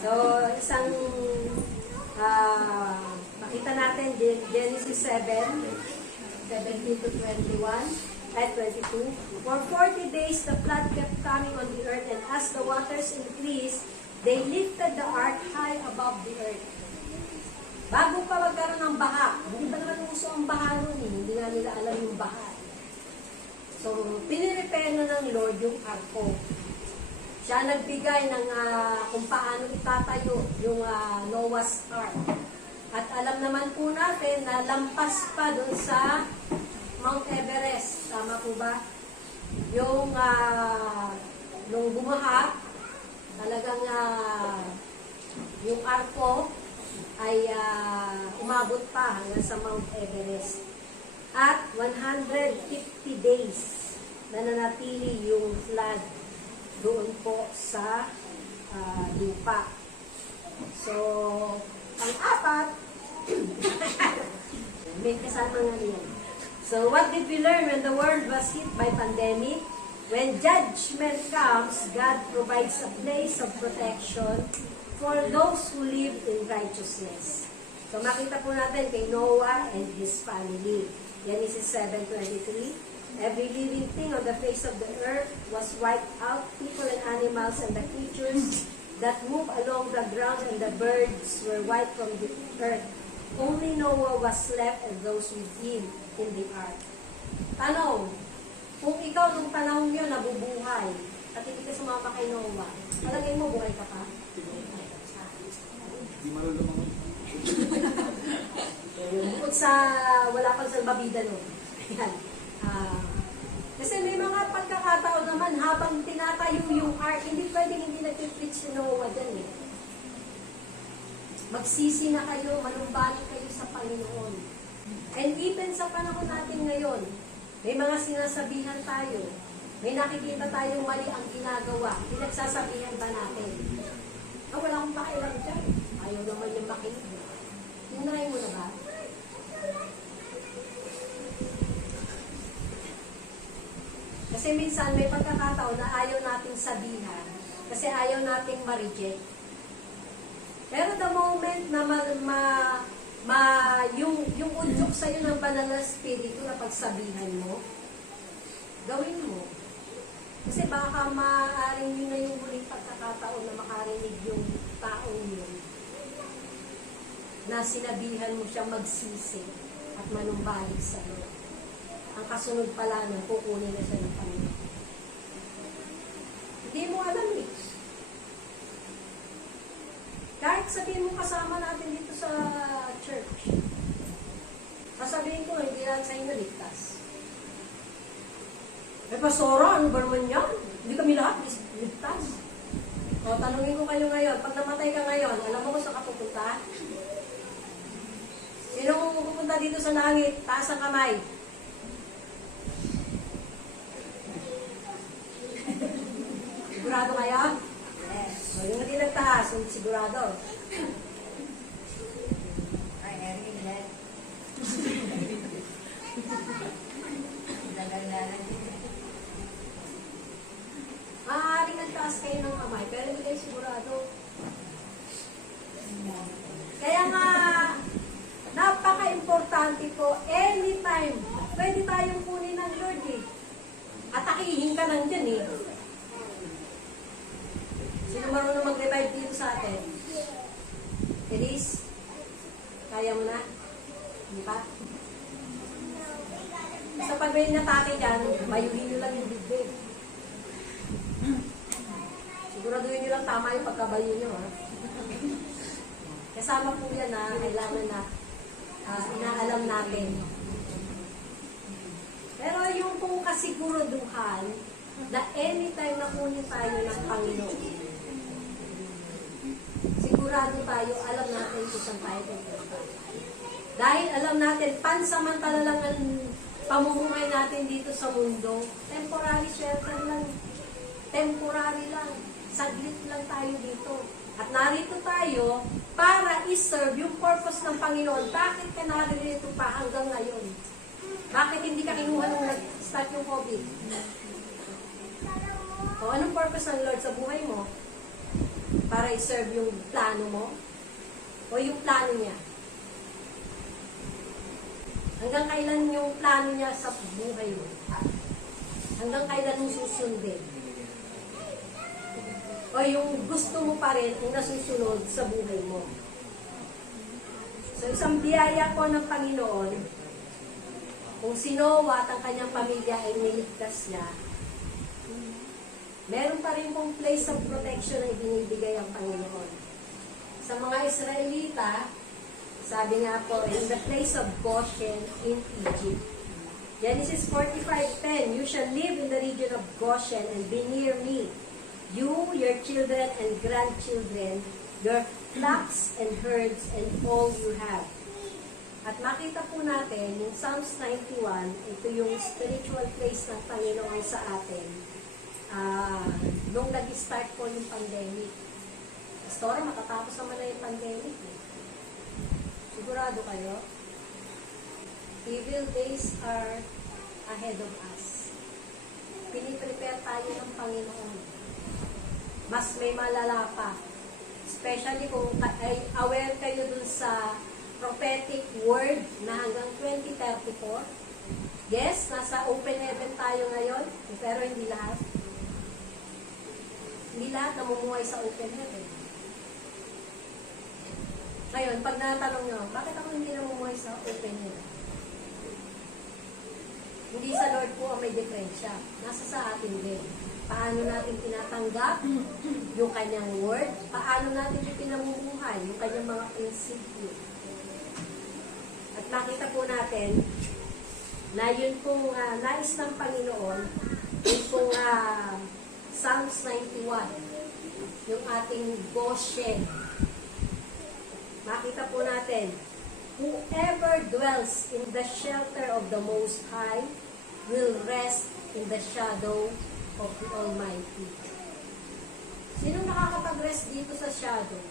So isang makita natin Genesis 7, 17 to 21, at 22. For 40 days the flood kept coming on the earth, and as the waters increased, they lifted the ark high above the earth. Bago pa magkaroon ng baha, hindi pa naman uso ang baha nun eh. Hindi nga nila alam yung baha. So, pinirepare na ng Lord yung arko. Siya nagbigay ng kung paano itatayo yung Noah's Ark. At alam naman po natin na lampas pa dun sa Mount Everest. Tama po ba? Yung nung bumaha, talagang yung arko ay umabot pa hanggang sa Mount Everest. At 150 days na nanatili yung flood doon po sa lupa. So, pang-apat, may kasama nga yan. So, what did we learn when the world was hit by pandemic? When judgment comes, God provides a place of protection for those who live in righteousness. So, makita po natin kay Noah and his family. Genesis 7:23. Every living thing on the face of the earth was wiped out, people and animals and the creatures that move along the ground and the birds were wiped from the earth. Only Noah was left and those with him in the ark. Tanong, kung ikaw nung panahon yun nabubuhay at hindi ka sumama kay Noah, palagay mo buhay ka pa? Di marunong. Bukod sa wala pang salbabida no. Ayan. Kasi may mga pagkakataon naman habang tinatayo yung ark, hindi pwedeng hindi nag-preach si Noah dyan eh. Magsisi na kayo, manumbalik kayo sa Panginoon. And even sa panahon natin ngayon, may mga sinasabihan tayo, may nakikita tayong mali ang ginagawa, pinagsasabihan ba natin? Wala akong pakialam dyan. Ayaw naman yung makinig. Tinry mo na ba? Kasi minsan may pagkakataon na ayaw nating sabihan kasi ayaw nating ma-reject. Pero the moment na yung udyok sa'yo ng banal na spirito na pagsabihan mo, gawin mo. Kasi baka maaaring yun na yung huling pagkakataon na makarinig yung taong yun na sinabihan mo siya magsisi at manumbalik sa Lord. Ang kasunod pala nun, kukunin na siya ng Panginoon. Hindi mo alam eh. Kahit sabihin mo kasama natin dito sa church, sasabihin ko, hindi lang sa'yo naligtas. Pastora, ano ba naman yan? Hindi kami lahat ligtas. O, tanungin ko kayo ngayon, pag namatay ka ngayon, alam mo kung saan ka pupunta? Sino kung pupunta dito sa langit? Taas ang kamay. Sigurado kayo? Yes. O, yung hindi nagtaas, yung sigurado. Ay, Erin, yan. Dagal-dagal din. Maaaring nagtaas kayo ng kamay, pero hindi kayo sigurado. Kaya nga, napaka-importante po, anytime, pwede tayong kunin ng Lord eh. Atakihin ka lang dyan eh. Sino marunong mag-revive dito sa atin? Elise? Kaya mo na? Hindi pa? Basta pag may natake dyan, mayuhin nyo lang yung bibig. Siguraduhin nyo lang tama yung pagkabayo nyo ha. Kasama po yan na kailangan na inaalam natin. Pero yung pong kasiguraduhan na anytime na kunin tayo ng Panginoon, sigurado tayo, alam natin kung saan tayo pupunta. Dahil alam natin, pansamantala lang ang pamumuhay natin dito sa mundo, temporary shelter lang. Temporary lang. Saglit lang tayo dito. At narito tayo para iserve yung purpose ng Panginoon. Bakit ka narito pa hanggang ngayon? Bakit hindi ka kinuha nung nag-start yung COVID? O anong purpose ng Lord sa buhay mo? Para iserve yung plano mo? O yung plano niya? Hanggang kailan yung plano niya sa buhay mo? Hanggang kailan mo susundin? O yung gusto mo pa rin yung nasusunod sa buhay mo? So isang biyaya po ng Panginoon, kung si Noah at ang kanyang pamilya ay niligtas niya, meron pa rin pong place of protection na ibinibigay ang Panginoon. Sa mga Israelita, sabi nga po, in the place of Goshen in Egypt. Genesis 45:10, you shall live in the region of Goshen and be near me, you, your children and grandchildren, your flocks and herds, and all you have. At makita po natin, yung Psalms 91, ito yung spiritual place ng Panginoon sa atin. Nung nag-start po yung pandemic. Pastora, makatapos naman na yung pandemic. Eh. Sigurado kayo? Evil days are ahead of us. Piniprepare tayo ng Panginoon. Mas may malala pa. Especially kung ay aware kayo dun sa prophetic word na hanggang 2034. Yes, nasa open heaven tayo ngayon, pero hindi lahat. Hindi lahat namumuhay sa open heaven. Ngayon, pag natanong nyo, bakit ako hindi namumuhay sa open heaven? Hindi sa Lord po ang may diferensya. Nasa sa atin din. Paano natin tinatanggap yung kanyang word? Paano natin yung pinamumuhay? Yung kanyang mga prinsipyo? At makita po natin na yun pong nais ng Panginoon, yun pong Psalms 91, yung ating Goshen. Makita po natin, whoever dwells in the shelter of the Most High will rest in the shadow of the Almighty. Sino nakakapag-rest dito sa shadow?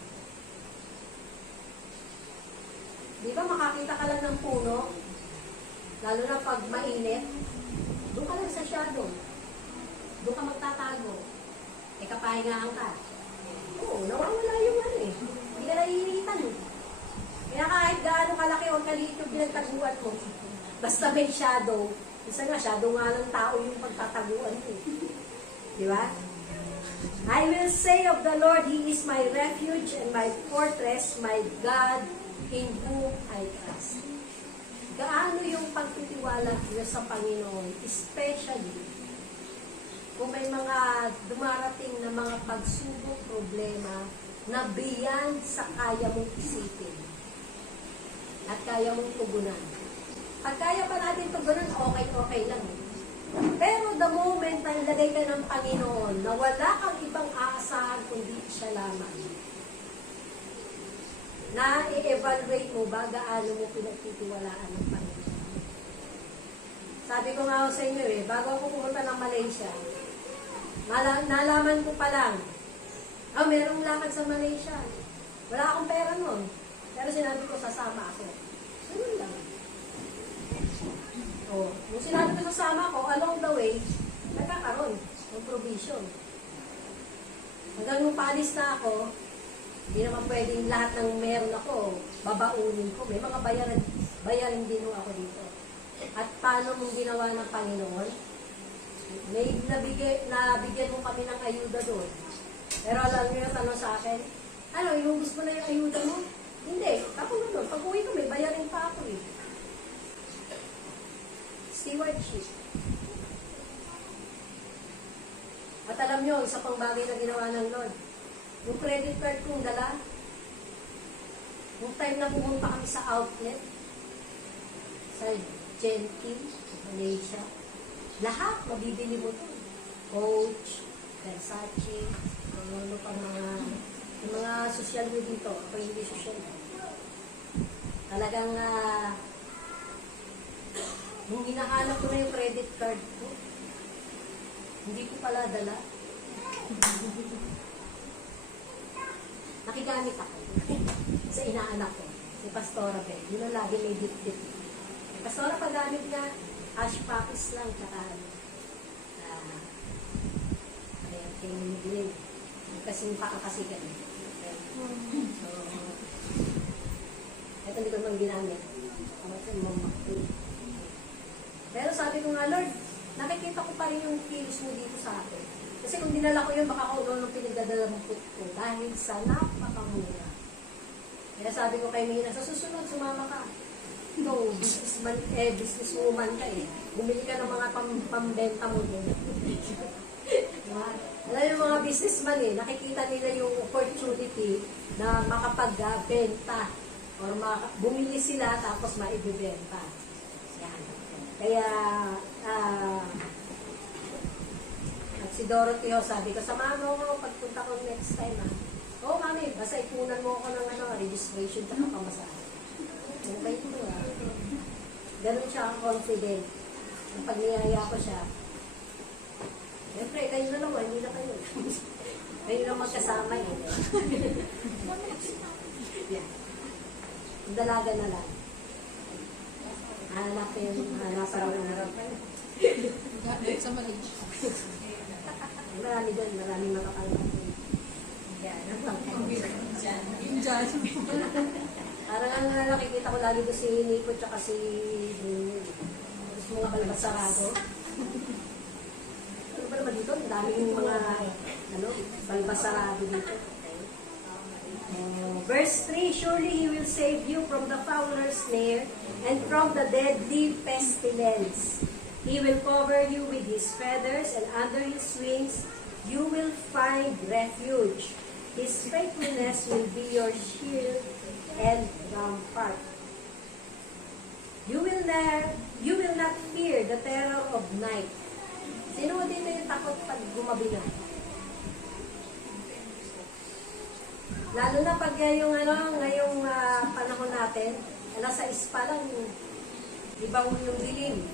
Di ba makakita ka lang ng puno? Lalo na pag mainit, doon ka lang sa shadow. Doon ka magtatago. E kapahingahan ka. Oo, nawawala yung ano eh. Hindi ka naiinitan eh. Kaya kahit gaano kalaki o kaliit yung pinagtaguan mo, basta may shadow, isa nga, shadow nga ng tao yung pagtataguan mo eh. Di ba? I will say of the Lord, He is my refuge and my fortress, my God, in whom I trust. Gaano yung pagtitiwala niyo sa Panginoon, especially kung may mga dumarating na mga pagsubok, problema na beyond sa kaya mong isipin at kaya mong tugunan. Pag kaya pa natin tugunan, okay lang. Pero the moment na ilagay ka ng Panginoon na wala kang ibang aasahan kundi siya lamang, na i-evaluate mo ba gaano mo pinagtitiwalaan ng Panginoon. Sabi ko nga sa inyo bago ako pumunta ng Malaysia, nalaman ko pa lang, merong lakad sa Malaysia. Wala akong pera nun. Pero sinabi ko, sasama ako. Ganun lang. Nung sinabi ko sasama ko, along the way, nagkakaroon ng provision. Hanggang nung paalis na ako, hindi naman pwedeng lahat ng meron ako, babaunin ko. May mga bayarin din ako dito. At paano mong ginawa ng Panginoon? May nabigyan mo kami ng ayuda doon. Pero alam niyo yung tanong sa akin, inubos mo na yung ayuda mo? Hindi. Ako doon, pag uwi ko, may bayarin pa ako eh. Stewardship. At alam niyo, isa pang bagay na ginawa ng Lord, yung credit card kong dala, yung time na pumunta kami sa outlet, sa Gentil, Malaysia, lahat mabibili mo to. Coach, Versace, ano pa yung mga social media dito, ako hindi social media. Talagang, nung hinahanap ko na yung credit card ko, hindi ko pala dala. Nakigamit ako sa inaanak ko, si Pastora Bel. Yun ang lagi may dip-dip. Pastora, paggamit na, ash papis lang, tsaka kaya kinibili. Kasing pakakasikan. So, ito hindi ko naman ginamit. Pero sabi ko nga, Lord, nakikita ko pa rin yung kilos mo dito sa akin. Kasi kung dinala ko yun, baka ako nung pinagdadala mo ko dahil sa napakamura. Kaya sabi ko kay Mina, sa susunod, sumama ka. No, businesswoman ka eh. Bumili ka ng mga pambenta mo din. Alam yung mga businessman nakikita nila yung opportunity na makapagbenta or bumili sila tapos maibibenta. Yan. Kaya, at si Dorothy sabi ko, samahan mo ako pagpunta ko next time Oo, mami, basta ipunan mo ako ng registration at pamasahe. Okay po ah. Ganun siya ang confident. Pag niyaya ko siya, siyempre, kayo na lang, hindi na kayo. Kayo lang magkasama eh. Yeah. Dalaga na lang. Hanapin harap. Sa Malaysia. Marami doon, marami makakalap. Yung judge. Parang ang nakikita ko lagi doon si Nico tsaka si mga balbasarado. Ano ba naman dito? Ang daming mga balbasarado dito. Verse 3, surely He will save you from the fowler's snare and from the deadly pestilence. He will cover you with His feathers, and under His wings you will find refuge. His faithfulness will be your shield and rampart. You will not fear the terror of night. Sino dito yung takot pag gumabi na? Lalo na pag ngayong panahon natin, alas 6 pa lang, ibang yung dilim.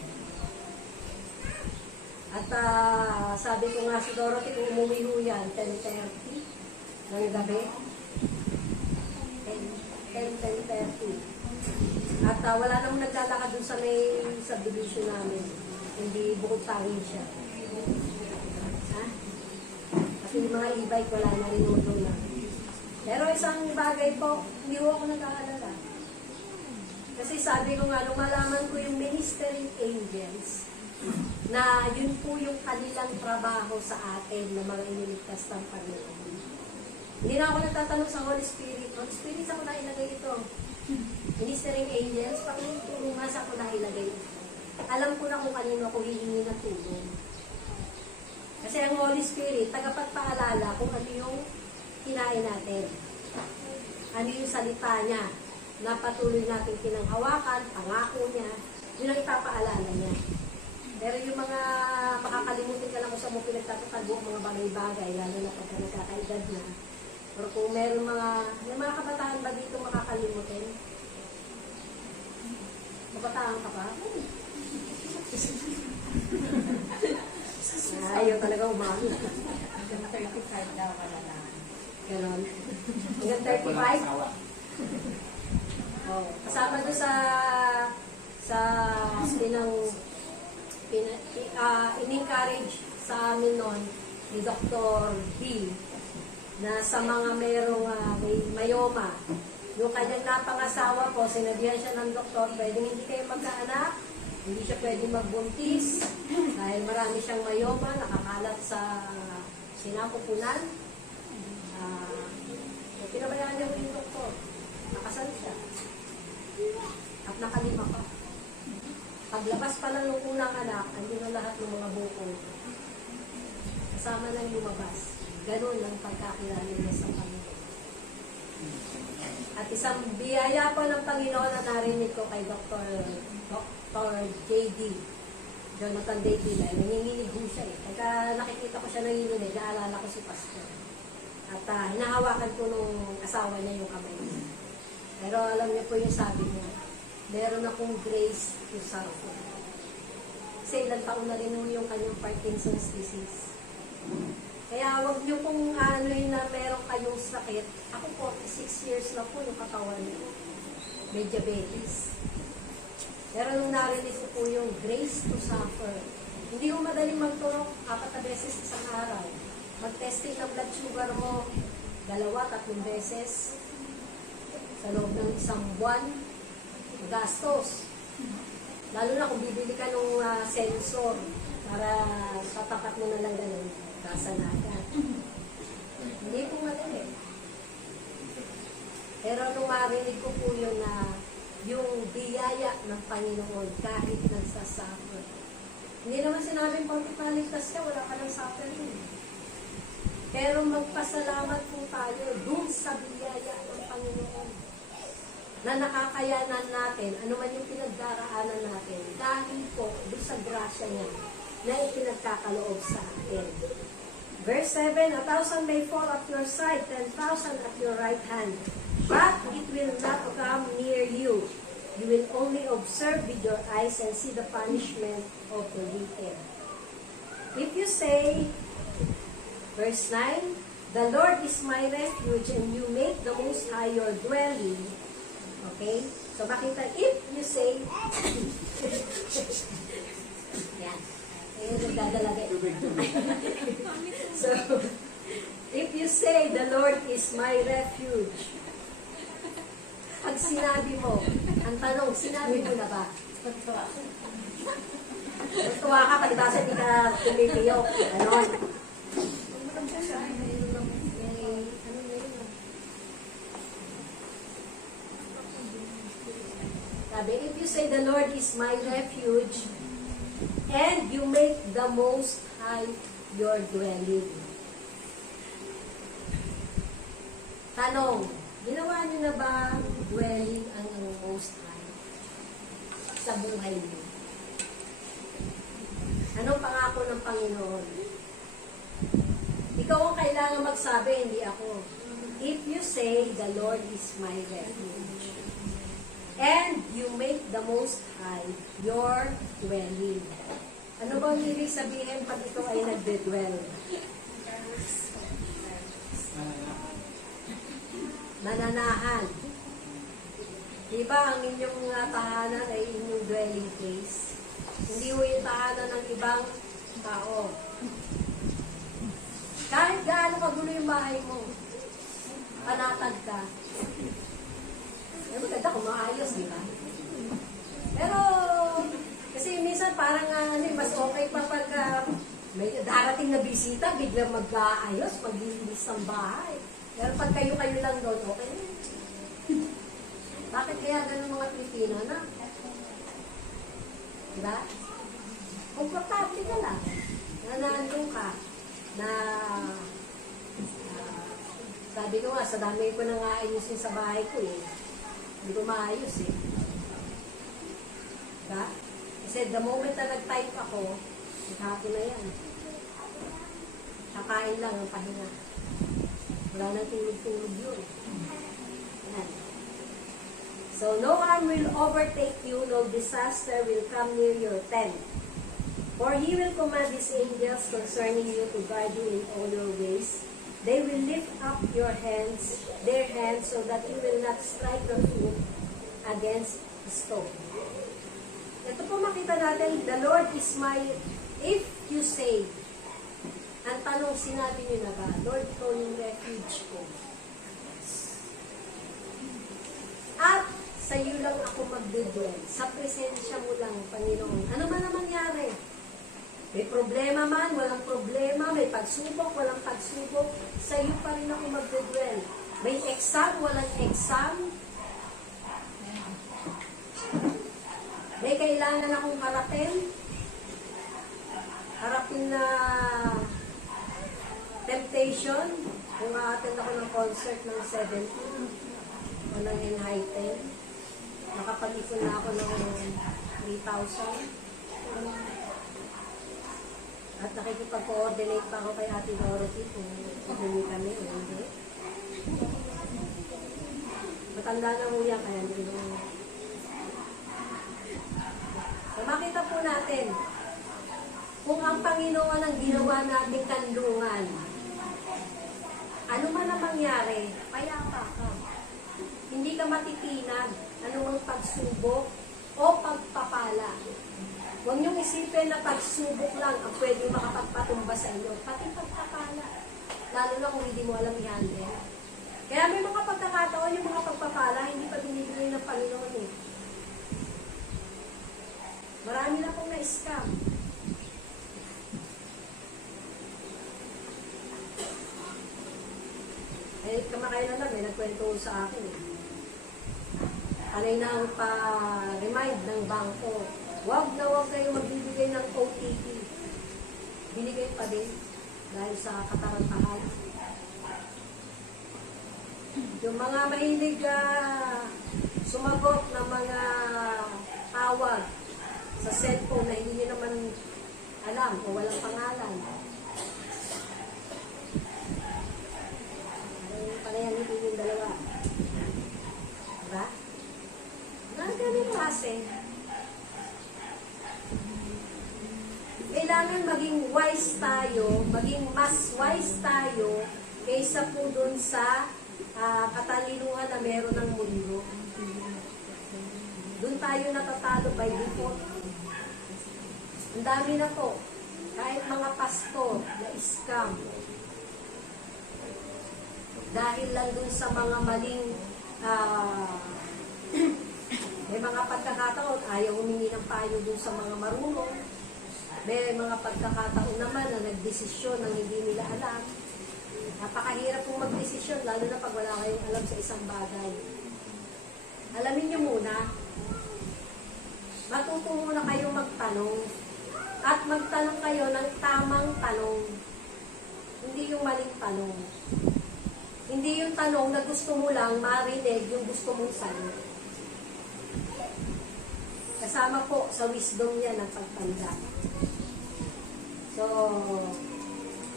At sabi ko nga si Dorothy, kung umuwi ho yan, 10:30 ng gabi. 10:30. At wala namang naglalakad dun sa may subdivision namin. Hindi bukod tangin siya. Ha? Kasi yung mga e-bike, wala na rin doon na. Pero isang bagay po, hindi ko ako nag-aalala. Kasi sabi ko nga, nung malaman ko yung ministering angels, na yun po yung kanilang trabaho sa atin na mga iniligtas ng Panginoon. Hindi na ako nagtatanong sa Holy Spirit. Holy Spirit, saan ko na ilagay ito? Ministering angels, pakitulong nga saan ko na ilagay ito. Alam ko na kung kanino ako hihingi ng tulong. Kasi ang Holy Spirit, tagapagpaalala kung ano yung kinain natin. Ano yung salita niya na patuloy natin pinanghawakan, pangako niya, yun ang ipapaalala niya. Pero yung mga makakalimutin ka lang kung saan mo pinagtatago, mga bagay-bagay, lalo na pagka nagkakaedad na. Pero kung meron may mga kabataan ba dito makakalimutin? Kabataan ka pa? Ayaw talaga umami. Yung 35 daw wala na. Ganon. Hanggang 35? Oh, kasama doon sa in-encourage sa amin noon ni Dr. B na sa mga merong may mayoma, yung kanyang napangasawa po, sinabihan siya ng doktor, pwedeng hindi kayo magkaanak, hindi siya pwedeng magbuntis dahil marami siyang mayoma, nakakalat sa sinapupunan. Pinabayaan niya yung doktor. Nakasal siya. At nakalima pa. Paglabas pa lang ng unang anak, andun na lahat ng mga bukol. Kasama lang lumabas. Ganun ang pagkakilala niya sa Panginoon. At isang biyaya po ng Panginoon na narinig ko kay Dr. J.D. Jonathan David. Nanginginig ho siya eh. Pagka nakikita ko siya nanginginig, naalala ko si Pastor. At hinahawakan ko nung asawa niya yung kamay niya. Pero alam niyo po yung sabi niya, meron akong grace to suffer. Kasi ilang taon na rin yung kanyang Parkinson's disease. Kaya wag niyo pong ano'y na meron kayong sakit. Ako 46 years na po yung katawan niyo. May diabetes. Pero nung narinig ko po yung grace to suffer, hindi ko madaling magturok 4 beses isang araw. Mag-testing ng blood sugar mo 2-3 beses sa loob ng isang buwan. Gastos. Lalo na kung bibili ka ng sensor para patapat mo na lang ganun. Gasa na agad. Hindi po madali. Pero nung marinig ko po yun na yung biyaya ng Panginoon kahit nagsasuffer. Hindi naman sinabing pag ipaligtas ka, wala ka ng suffering. Pero magpasalamat po tayo dun sa biyaya ng Panginoon na nakakayanan natin, ano man yung pinagdaraanan natin, dahil po dun sa grasya niya na ipinagkakaloob sa atin. Verse 7, 1,000 may fall at your side, 10,000 at your right hand, but it will not come near you. You will only observe with your eyes and see the punishment of the wicked. If you say, verse 9, the Lord is my refuge and you make the Most High your dwelling. Okay? So makita, if you say, yan. Ayun, nagdadalagay. So, if you say, the Lord is my refuge, pag sinabi mo, ang tanong, sinabi mo na ba? Tuwa ka, palibasa di ka tumipiyok. Ganon. Sabi, if you say, the Lord is my refuge, and you make the Most High your dwelling. Tanong, ginawa niyo na ba dwelling ang Most High sa buhay niyo? Anong pangako ng Panginoon? Ikaw ang kailangan magsabi, hindi ako. If you say, the Lord is my refuge, and you make the Most High your dwelling. Ano ba ang ibig sabihin pag ikaw ay nagde-dwell? Nananahan. Diba ang inyong tahanan ay inyong dwelling place? Hindi mo yung tahanan ng ibang tao. Kahit gaano kagulo yung bahay mo, panatag ka. Eh, maganda kung maayos, di ba? Pero, kasi minsan parang mas okay pa pag may darating na bisita, biglang mag-aayos, maglilinis ng bahay. Pero pag kayo-kayo lang doon, okay na. Bakit kaya ganun mga Pilipino na? Diba? Komportable ka lang. Nanandun ka na sabi ko nga, sa dami ko nang aayusin sa bahay ko eh. Hindi ko maayos eh. Diba? Kasi the moment na nag-type ako, hapon na yan. Kakain lang ang pahinga. Wala nang tulog-tulog yun. Yan. So, no harm will overtake you, no disaster will come near your tent. For he will command his angels concerning you to guard you in all your ways. They will lift up their hands, so that you will not strike your foot against the stone. Ito po makita natin, the Lord is my, if you say, ang tanong sinabi niyo na ba, Lord, ikaw yung refuge ko. At sa iyo lang ako magdudwell. Sa presensya mo lang, Panginoon. Ano man ang mangyari? May problema man, walang problema. May pagsubok, walang pagsubok. Sa iyo pa rin ako magdudwell. May exam, walang exam. May kailangan akong harapin. Harapin na temptation. Kung a-attend ako ng concert ng 17, walang enlighten. Nakapag-ipon na ako ng 3,000. At nakikipag-coordinate pa ako kay Ate Dorothy kung hindi kami o hindi. Matanda na mo yan, kaya hindi mo. So makita po natin, kung ang Panginoon ang ginawa nating kanlungan, ano man ang mangyari, payapa ka. Hindi ka matitinag, anumang pagsubok o pagpapala. Huwag niyong isipin na pagsubok lang ang pwedeng makapagpatumba sa inyo, pati pagpapala. Lalo na kung hindi mo alam i-handle. Kaya may mga pagkakataon yung mga pagpapala, hindi pa binibigay ng Panginoon eh. Marami na pong na-scam. Eh, kamakailan lang, may nagkwento sa akin eh. Alay na ang pa-remind ng bangko, huwag na huwag kayo magbibigay ng OTP. Binigay pa din dahil sa katarantahan. Yung mga mahilig sumagot ng mga tawag sa cellphone na hindi nyo naman alam o walang pangalan. Panayanin yung dalawa. Diba? Ganun lang. kaysa po dun sa katalinuhan na meron ng mundo. Doon tayo natatalo by default. Ang dami na po. Kahit mga pastor na scam. Dahil lang dun sa mga maling may mga pagkakataon, ayaw humingi ng payo dun sa mga marunong. May mga pagkakataon naman na nagdesisyon ng hindi nila alam. Napakahirap pong magdesisyon, lalo na pag wala kayong alam sa isang bagay. Alamin nyo muna, matuto muna kayong magtanong. At magtanong kayo ng tamang tanong. Hindi yung maling tanong. Hindi yung tanong na gusto mo lang marinig yung gusto mong sagot. Kasama po sa wisdom niya ng pagtanda. So,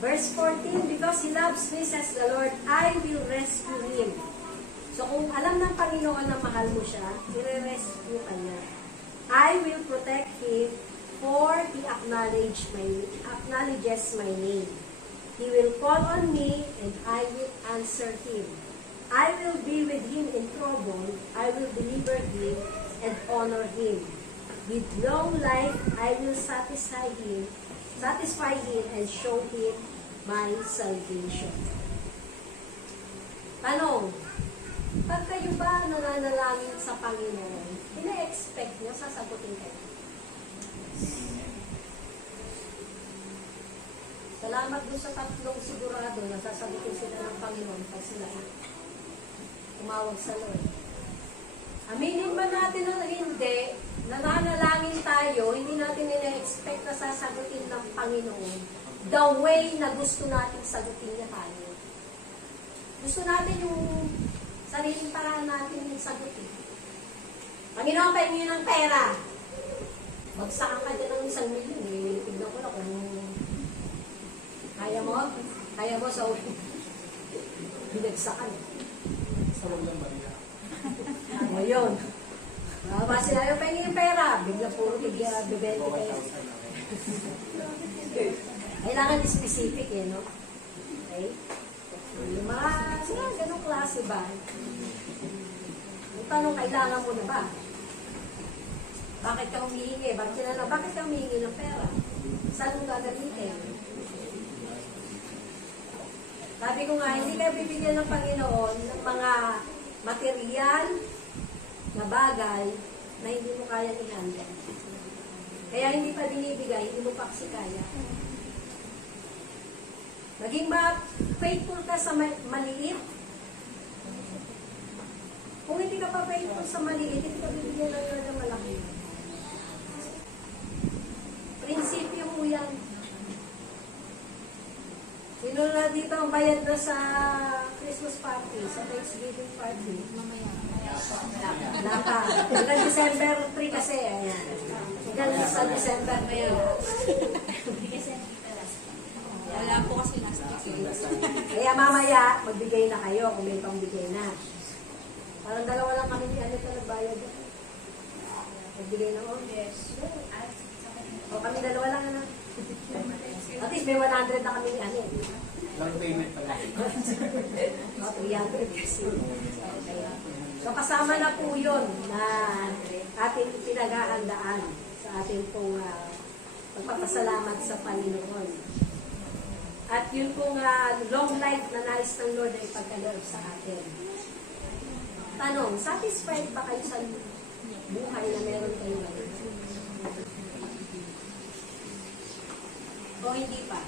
verse 14, because He loves me, says the Lord, I will rescue Him. So, kung alam ng Panginoon na mahal mo siya, i-rescue ka niya. I will protect Him, for He acknowledges my name. He will call on me, and I will answer Him. I will be with Him in trouble. I will deliver Him and honor Him. With long life, I will satisfy Him, and show Him my salvation. Tanong, pag kayo ba nananalangin sa Panginoon, ina-expect nyo sasagutin kayo? Salamat doon sa tatlong sigurado na sasagutin sila ng Panginoon pag sila tumawag sa Lord. Aminin ba natin o hindi, nananalangin tayo, hindi natin ina-expect na sasagutin ng Panginoon the way na gusto natin sagutin niya tayo. Gusto natin yung sariling paraan natin yung sagutin. Panginoon, pahingi ng pera. Bagsakan ka dyan ng 1 milyon. Eh, tignan ko na kung kaya mo sa binagsakan. Sa wag lang Maria. Ngayon, base na yung pahingi ng pera, bigla puro bibente kayo. Kailangan specific no? Okay? Yung mga ganong klase ba? Yung tanong, kailangan mo na ba? Bakit ka humihingi? Bakit ka humihingi ng pera? Saan mo gagamitin? Sabi ko nga, hindi kayo bibigyan ng Panginoon ng mga material na bagay na hindi mo kaya i-handle. Kaya hindi pa binibigay, hindi mo pa kasi kaya. Maging faithful ka sa maliit. Kung hindi ka pa faithful sa maliit, hindi ka bibigyan ng Lord ng malaki. Prinsipyo mo yan. Sino na dito ang bayad na sa Christmas party, sa Thanksgiving party? Mamaya. Naka. Hanggang December 3 kasi. Ayan. Hanggang sa December na yan. Wala po kasi last week. Kaya mamaya, magbigay na kayo kung may pangbigay na. Parang dalawa lang kami ni Anet na nagbayad. Magbigay na ako. Yes. O kami dalawa lang na. At least may 100 na kami ni Anet. Long payment pala. O 300 kasi. So kasama na po yun na ating pinag-aandaan sa ating pong pagpapasalamat sa Panginoon. At yun pong long life na nais ng Lord ay pagkaloob sa atin. Tanong, satisfied ba kayo sa buhay na meron kayo ngayon? O hindi pa?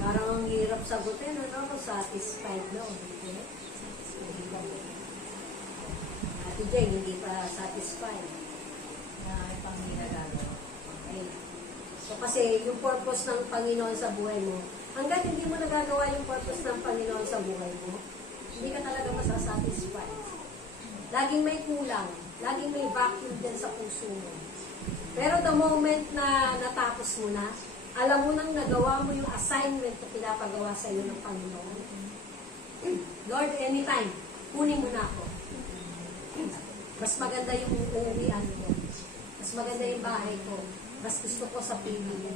Parang ang hirap sagutin, ano? Kung satisfied na o hindi. Ate Jane, hindi pa satisfied. Na pang ginagawa. Okay. So kasi yung purpose ng Panginoon sa buhay mo, hanggang hindi mo nagagawa yung purpose ng Panginoon sa buhay mo, hindi ka talaga masasatisfied. Laging may kulang, laging may vacuum din sa puso mo. Pero the moment na natapos mo na, alam mo nang nagawa mo yung assignment na pinapagawa sa iyo ng Panginoon. Lord, anytime, kunin mo na ako. Mas maganda yung uuwian ko. Mas maganda yung bahay ko. Mas gusto ko sa piling mo.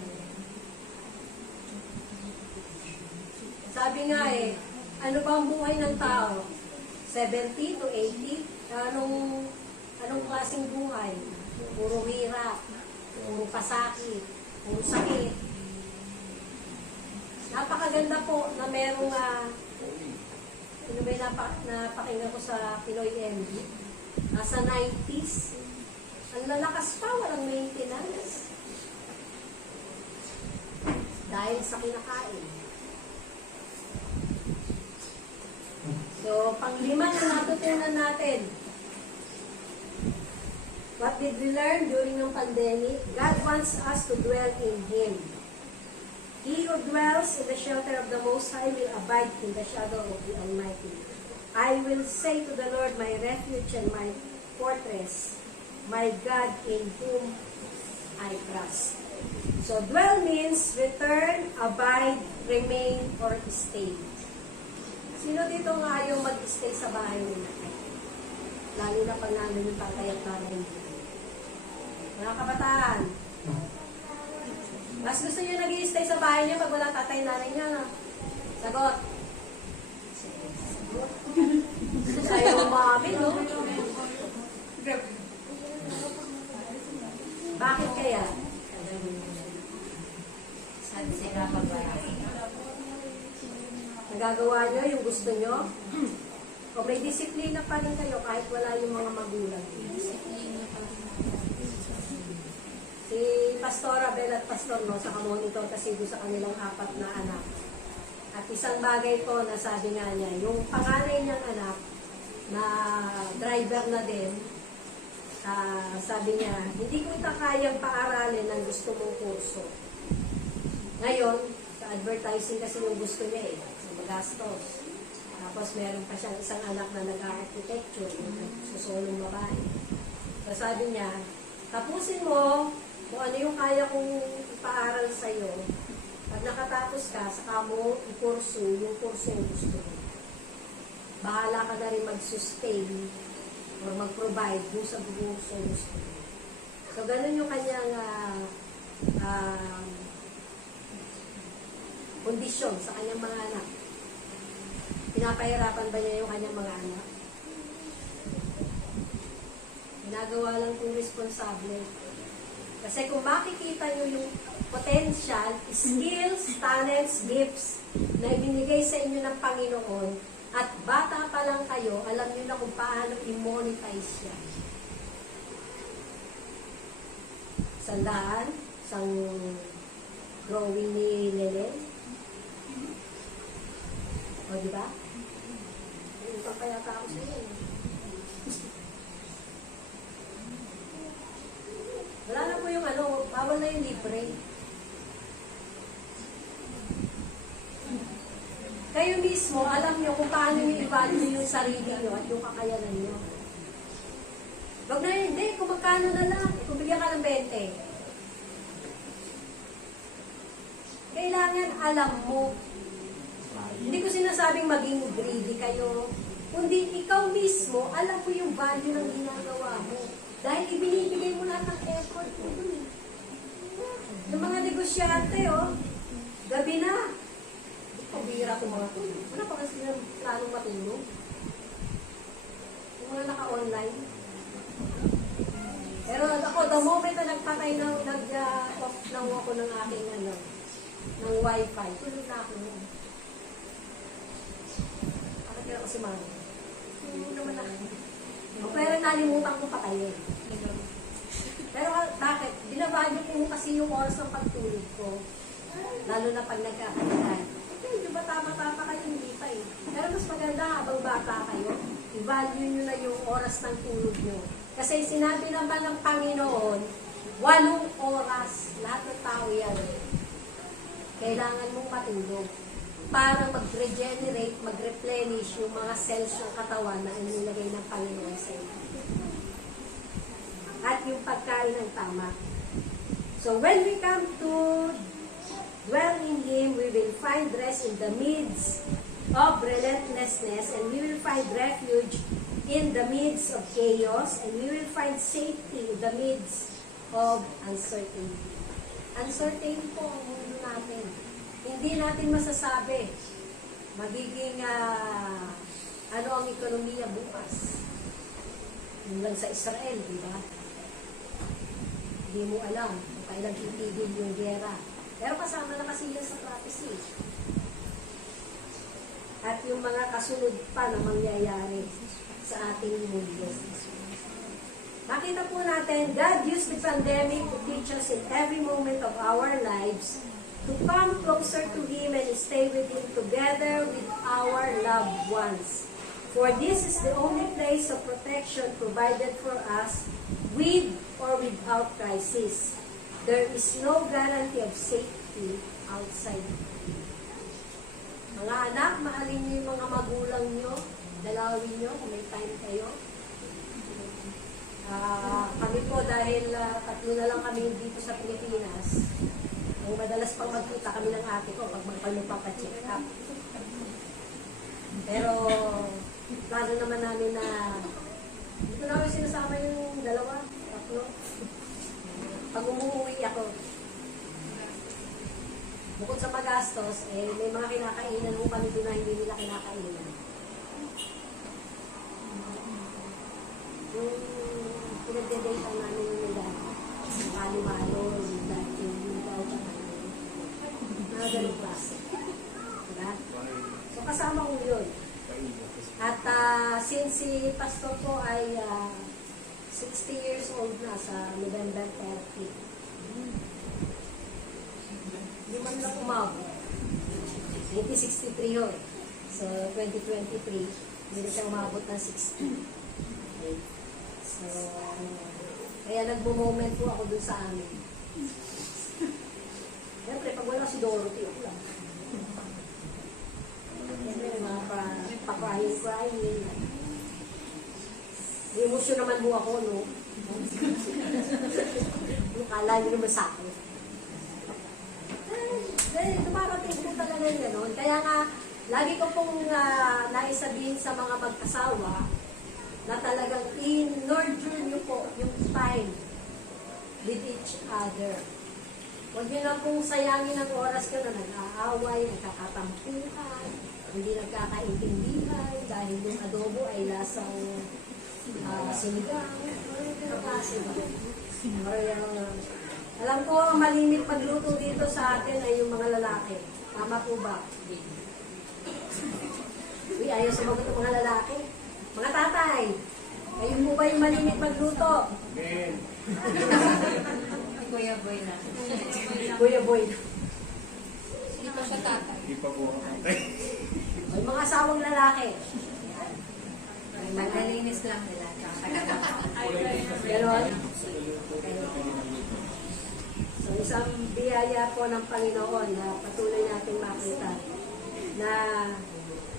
Sabi nga ano ba ang buhay ng tao? 70 to 80? Anong klaseng buhay? Puro hirap, puro pasakit, puro sakit. Napakaganda po na merong ano ba yung napakinggan ko sa Pinoy MD? Nasa 90s. Ang lalakas pa, walang maintenance. Dahil sa kinakain. So, panglima na natutunan natin. What did we learn during the pandemic? God wants us to dwell in Him. He who dwells in the shelter of the Most High will abide in the shadow of the Almighty. I will say to the Lord, my refuge and my fortress, my God in whom I trust. So, dwell means return, abide, remain, or stay. Sino dito nga ayaw mag-stay sa bahay nila? Lalo na pag namin yung tatay at nanay nila. Mga kabataan, mas gusto nyo nag-i-stay sa bahay niya pag wala tatay nanay niya, no? Sagot. Ayaw umamin, no? Bakit kaya? Sabi sila pagbarasi. Nagagawa nyo yung gusto nyo? O may disiplina pa rin kayo kahit wala yung mga magulang? Si Pastora Bel at Pastor No, sa monitor kasi doon sa kanilang 4 na anak. At isang bagay po na sabi nga niya, yung panganay niyang anak na driver na din, sabi niya, hindi ko ita kayang paaralin ng gusto mong kurso. Ngayon, sa advertising kasi yung gusto niya sa magastos. Tapos meron pa siyang isang anak na nag-architecture, yung susulong babae. So sabi niya, tapusin mo kung ano yung kaya kong ipaaral sa'yo. Pag nakatapos ka, saka mo i-kurso yung kurso yung gusto mo. Bahala ka na rin mag-sustain o mag-provide dun sa kurso yung gusto mo. So, ganun yung kanyang kondisyon sa kanyang mga anak. Pinapahirapan ba niya yung kanyang mga anak? Ginagawa lang kung responsable. Kasi kung makikita nyo yung potential, skills, talents, gifts na ibinigay sa inyo ng Panginoon at bata pa lang kayo, alam nyo na kung paano i-monetize yan. Sandaan, isang drawing ni Lele. O, diba? Ito pa yata ako sa iyo. Wala na po yung bawal na yung libre. Kayo mismo, alam nyo kung paano nyo i-value yung sarili nyo at yung kakayanan nyo. Wag na hindi, kung magkano na lang, kung bigyan ka ng 20. Kailangan alam mo. Hindi ko sinasabing maging greedy kayo, kundi ikaw mismo, alam mo yung value ng ginagawa mo. Dahil ibinibigay mo lahat ng effort mo dun. Yung mga negosyante, gabi na. Pabira ko mga tulog. Wala pa kasi ng planong matulog. Yung mga naka-online. Pero ako, the moment na nagpatay nag-off lang ako ng aking ng wifi, tulog na ako. Bakit ako si Mami? Tulog naman ako. Pero nalimutan ko patayin. Pero bakit? Binavalue ko kasi yung oras ng pagtulog ko. Lalo na pag nagkakalitan. Hindi ba tama-tama kayo? Hindi pa eh. Pero mas maganda habang bata kayo, i-value nyo na yung oras ng tulog nyo. Kasi sinabi naman ng Panginoon, 8 oras, lahat ng tao yan. Kailangan mong matulog para mag-regenerate, mag-replenish yung mga cells ng katawan na inilagay ng Panginoon sa inyo. At yung pagkain ng tama. So when we come to dwell in Him, we will find rest in the midst of relentlessness, and we will find refuge in the midst of chaos, and we will find safety in the midst of uncertainty. Uncertain po ang mundo natin. Hindi natin masasabi magiging ano ang ekonomiya bukas. Yun lang sa Israel, di ba? Hindi mo alam kung kailan titigil yung gera. Pero kasama na kasi yan sa prophecy. At yung mga kasunod pa na mangyayari sa ating mundo. Makita po natin, God used the pandemic to teach us in every moment of our lives to come closer to Him and stay with Him together with our loved ones. For this is the only place of protection provided for us with or without crisis. There is no guarantee of safety outside. Mga anak, mahalin niyo yung mga magulang niyo, dalawin niyo kung may time kayo. Kami po dahil tatlo na lang kami dito sa Pilipinas, ang madalas pang magkita kami ng ate ko pag magpapacheck up. Pero plano naman namin na dito namin sinasama yung dalawa, tatlo. Pag umuwi ako, bukod sa magastos, may mga kinakainan mo kami doon na hindi nila kinakainan. Yung pinagdedata namin yung nila, yung malo-malo, yung dati, yung bawat mga ganun klase. Diba? So kasama ko yun. At since si Pastor po ay 60 years old na sa November 30, hindi man lang umabot. 1963 yun. So 2023, hindi na siya umabot ng 60. Okay. So, kaya nagbo-moment po ako dun sa amin. Siyempre, pag wala si Dorothy, ako lang. Siyempre, mga pa-crying. Emosyon naman po ako, no? Kala nyo naman sa akin. Dumarating po talaga yung gano'n. Kaya nga, lagi ko pong naisabihin sa mga mag-asawa na talagang in-nurture nyo po yung time with each other. Huwag nyo na pong sayangin ang oras ka na nag-aaway, nagkakatampuhan, hindi nagkakaintindihan dahil yung adobo ay lasang sinigang. Alam ko, malimit magluto dito sa atin ay yung mga lalaki. Tama po ba? Uy, ayaw sumagot ng mga lalaki. Mga tatay, kayo po ba yung malimit magluto? Kuya Boy na. Kuya Boy. Hindi pa siya tatay. Hindi pa po ako. May mga asawang lalaki. Magalinis lang nila. Ganon. So, isang biyaya po ng Panginoon na patuloy natin makita na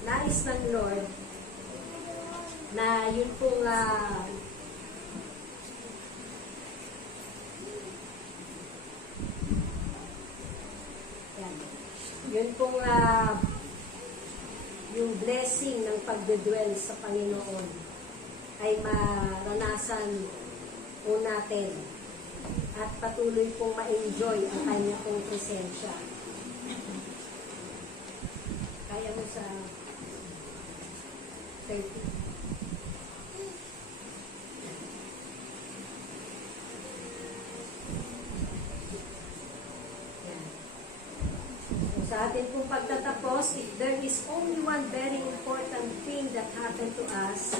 nais ng Lord na yun pong yun pong yung blessing ng pagdedwell sa Panginoon ay maranasan po natin at patuloy pong ma-enjoy ang kanya pong presensya. Kaya mo sa 30. Sa atin pong pagtatapos, if there is only one very important thing that happened to us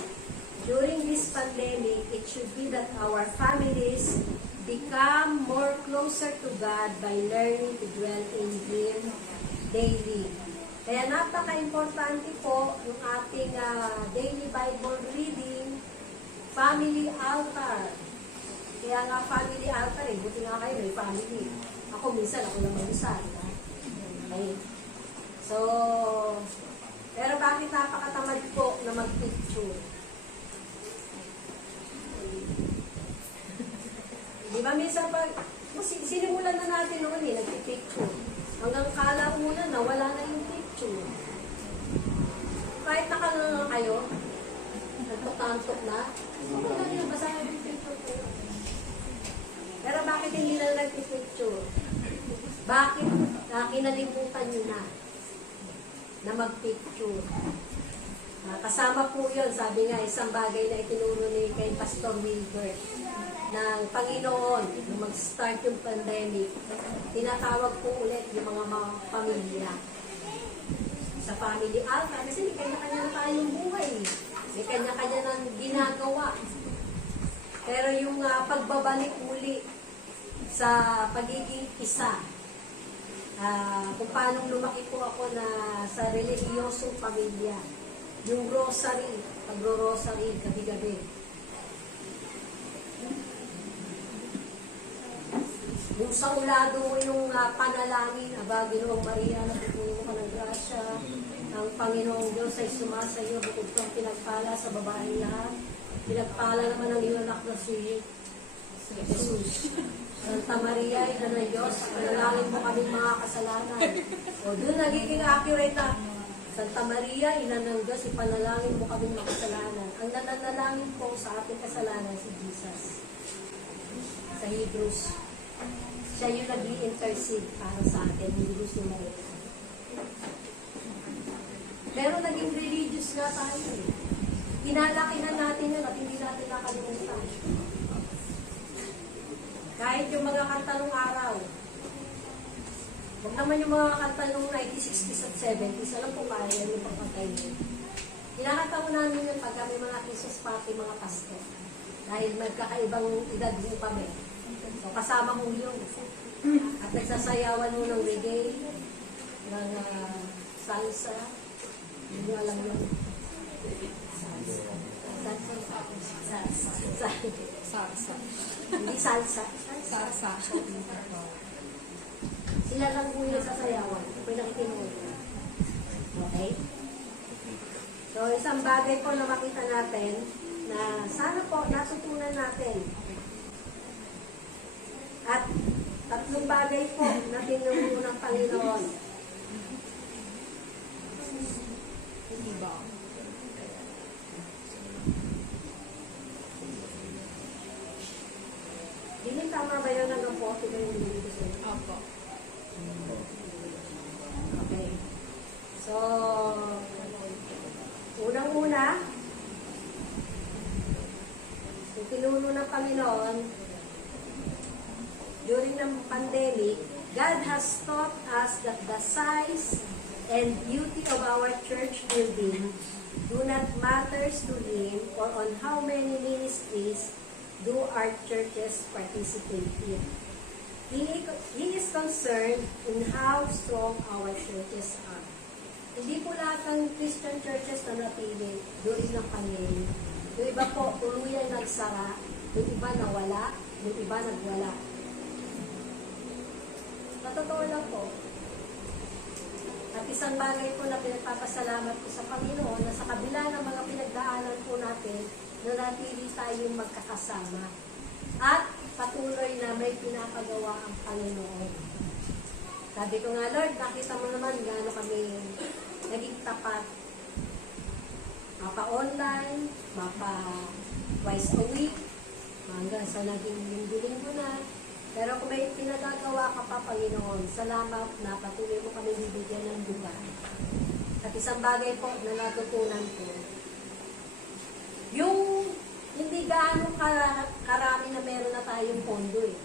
during this pandemic, it should be that our families become more closer to God by learning to dwell in Him daily. Kaya napaka-importante po yung ating daily Bible reading, family altar. Kaya nga family altar, buti nga kayo may family. Ako minsan, ako lang mag-isa. Okay. So, pero bakit napakatamad po na mag-picture? Di ba minsan pag, sinimulan na natin noon nag-picture. Hanggang kala muna na wala na yung picture. Kahit nakanganga kayo, nagtukantok na, wala nyo, basahin yung picture ko. Pero bakit hindi na nag-picture? Bakit kinalimutan nyo na na mag-picture. Kasama po yun, sabi nga, isang bagay na itinuro ni kay Pastor Wilbert ng Panginoon nung mag-start yung pandemic, tinatawag po ulit yung mga pamilya sa family altar kasi may kanya-kanya na tayong buhay, may kanya-kanya ng ginagawa. Pero yung pagbabalik muli sa pagiging isa, kung paano lumaki po ako na sa relihiyosong pamilya, yung rosary, pagro-rosary gabi-gabi. Yung sa ulado mo yung panalangin, Ginoong Maria, napupuno ka ng grasya, ang Panginoong Diyos ay sumasayo, bukod kang pinagpala sa babaeng lahat. Pinagpala naman ang iyong anak na si Jesus. Santa Maria, ina ng Diyos, panalangin mo kaming mga kasalanan. O doon nagiging accurate na, Santa Maria, ina ng Diyos, ipanalangin mo kaming mga kasalanan. Ang nananalangin po sa ating kasalanan si Jesus. Sa Hebrews, siya yung nag-i-intercede para sa atin, hindi si Maria. Pero naging religious nga tayo eh. Pinalakihan natin yun at hindi natin nakalimutan. Kahit yung mga kanta nung araw, huwag naman yung mga kanta nung 1960s at 70s, alam ko kaya yan yung pagkatay yun. Kinakanta ko namin yun pag kami mga Christmas party, mga pastor. Dahil magkakaibang edad din kami. So kasama ko yun. At nagsasayawan mo ng reggae, ng salsa, hindi alam yun. Sarsa. Hindi salsa. Sarsa. Sila lang po yung sasayawan. Kung nakikinuha. Okay? So, isang bagay po na makita natin na sana po natutunan natin. At tatlong bagay po na tinuro ng Panginoon. Hindi ba? Hindi tama ba yun hanggang 40 ba yung binili ko sa'yo? Opo. Okay. So, unang-una, yung tinuro ng Panginoon, during the pandemic, God has taught us that the size and beauty of our church building do not matters to Him or on how many ministries do our churches participate in. He is concerned in how strong our churches are. Hindi po lahat ng Christian churches na napili during ng pandemic. Yung iba po, tuluyan nagsara, yung iba nawala, yung iba nagwala. Sa totoo lang po. At isang bagay po na pinagpapasalamat ko sa Panginoon na sa kabila ng mga pinagdaanan po natin, na natili tayong magkakasama. At patuloy na may pinapagawa ang Panginoon. Sabi ko nga, Lord, nakita mo naman gaano kami naging tapat. Mapa-online, mapa-twice a week, hanggang sa naging linggo-linggo na. Pero kung may pinagagawa ka pa, Panginoon, salamat na patuloy mo kami bibigyan ng lugar. At isang bagay po na natutunan ko, yung hindi gaano karami na meron na tayong pondo eh.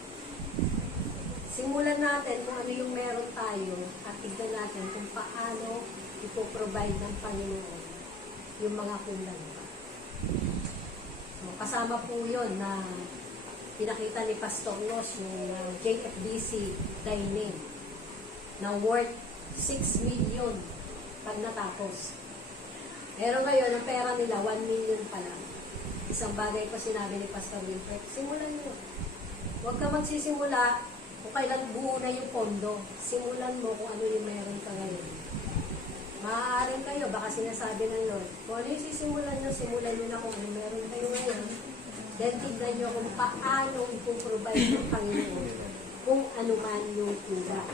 Simulan natin kung ano yung meron tayo at tignan natin kung paano ipoprovide ng Panginoon yung mga kulang pa. So, kasama po yun na pinakita ni Pastor Nos yung JFBC dining na worth 6 million pag natapos. Pero ngayon, ang pera nila, 1 million pa lang. Isang bagay pa sinabi ni Pastor Wilfred, simulan mo. Huwag ka magsisimula kung kailan buo na yung pondo. Simulan mo kung ano yung meron ka ngayon. Maaaring kayo, baka sinasabi ng Lord, kung ano yung sisimulan nyo, simulan nyo na kung ano meron kayo ngayon. Then tignan nyo kung paano ipoprovide ng Panginoon kung ano man yung kulang.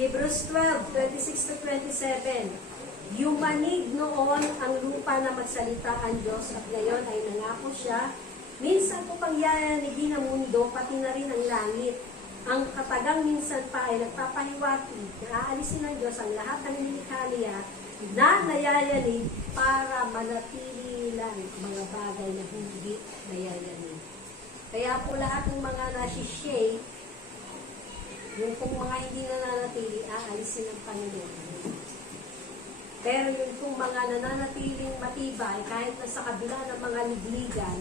Hebrews 12, 26-27. Yumanig noon ang lupa na magsalita ang Diyos at ngayon ay nangako siya. Minsan po pangyayanigin ang mundo, pati na rin ang langit. ang katagang minsan pa ay nagpapahiwatig na aalisin ng Diyos ang lahat ng nilikhalya na nayayanig para manatili lang mga bagay na hindi nayayanig. Kaya po lahat ng mga nasi-shake, yung kung mga hindi nananatili, aalisin ng Panginoon. Pero yung kung mga nananatiling matibay, kahit na sa kabila ng mga ligligan,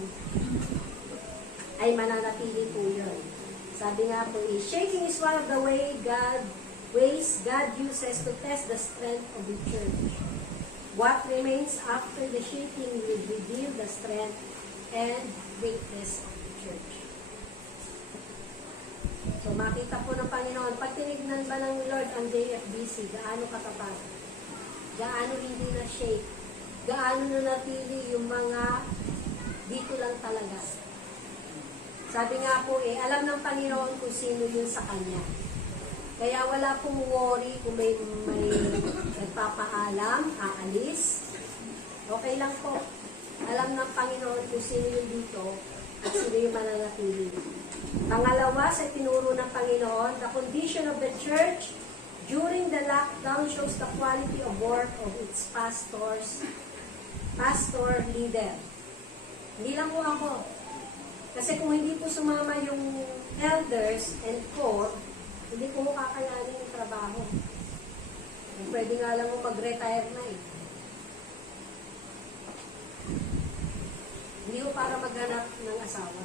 ay mananatili po yun. Sabi nga po, shaking is one of the ways God uses to test the strength of the church. What remains after the shaking will reveal the strength and greatness of the church. So makita po ng Panginoon, pag tinignan ba ng Lord ang JFBC, gaano katapat, gaano hindi na shake, gaano na natili yung mga dito lang talaga. Sabi nga po alam ng Panginoon kung sino yun sa Kanya. Kaya wala pong worry kung may nagpapaalam, aalis. Okay lang po. Alam ng Panginoon kung sino yun dito at sino yung mananatili. Pangalawa, sa tinuro ng Panginoon, the condition of the church during the lockdown shows the quality of work of its pastor leader. Hindi lang po ako. Kasi kung hindi po sumama yung elders and core, hindi po kakayanin yung trabaho. Pwede nga lang mo mag-retire na eh. Hindi ko para maghanap ng asawa.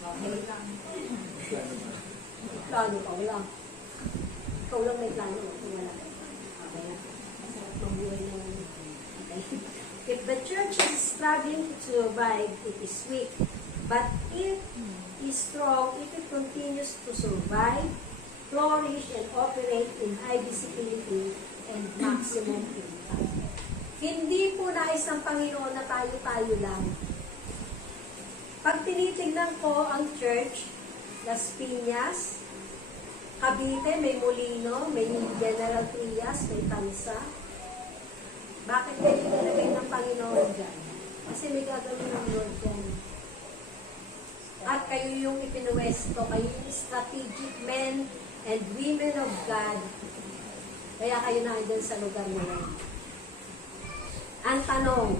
Okay lang. Plano ka, wala. Ikaw lang may plano, wala. Okay lang. Masarap mabuhay ng okay. If the church is struggling to survive, it is weak. But it is strong if it continues to survive, flourish, and operate in high visibility and maximum impact. Hindi po nais ng Panginoon na tayo-tayo lang. Pag tinitignan ko ang church, Las Piñas, Cavite, may Molino, may General Trias, may Tansa. Bakit kayo nilagay ng Panginoon dyan? Kasi may gagawin ng Lord dyan. At kayo yung ipinuwesto, kayo yung strategic men and women of God. Kaya kayo nandiyan sa lugar na yan. Ang tanong,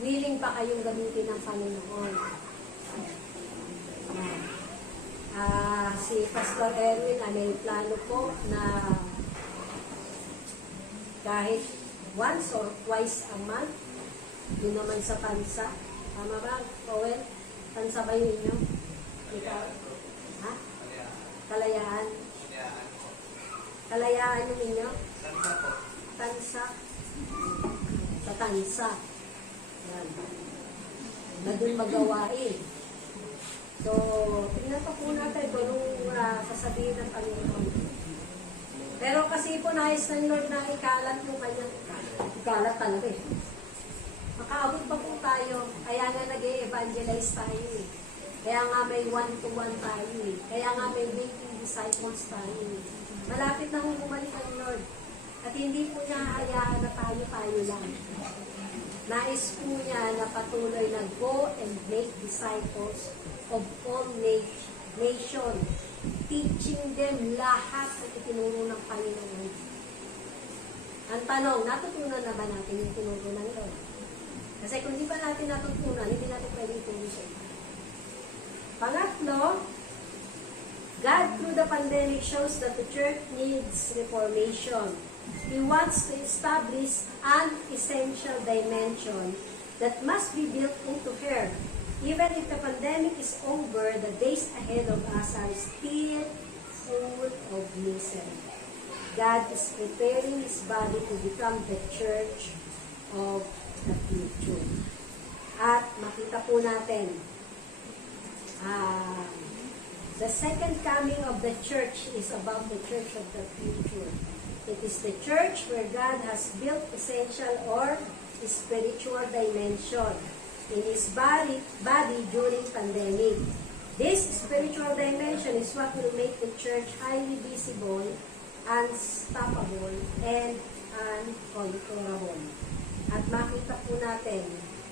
willing ba kayong gamitin ng Panginoon? Si Pastor Erwin, may plano po na kahit once or twice a month, yun naman sa Tansa. Tama ba, Owen? Tansa ba yun inyo? Ikaw? Ha? Kalayaan? Kalayaan yung inyo? Tansa. Sa Tansa. Yan. Na dun magawain. So, tingnan pa po natin kung anong sasabihin ng Panginoon. Pero kasi po nais ng Lord na ikalat yung kanyang ikalat talaga eh. Makaabot pa po tayo. Kaya nga nag-evangelize tayo eh. Kaya nga may one-to-one tayo eh. Kaya nga may making disciples tayo eh. Malapit na kung bumalik ang Lord. At hindi po niya hayaan na tayo-tayo lang. Nais po niya na patuloy na go and make disciples of all nations, teaching them lahat ang itinuro ng Panginoon. Ang tanong, natutunan na ba natin yung tinuro ng Lord? Kasi kung di ba natin natutunan, hindi natin pwedeng ituro siya. Pangatlo, God through the pandemic shows that the church needs reformation. He wants to establish an essential dimension that must be built into her. Even if the pandemic is over, the days ahead of us are still full of misery. God is preparing His body to become the church of the future. At makita po natin, the second coming of the church is about the church of the future. It is the church where God has built essential or spiritual dimension in His body during pandemic. This spiritual dimension is what will make the church highly visible, unstoppable, and uncontrollable. At makita po natin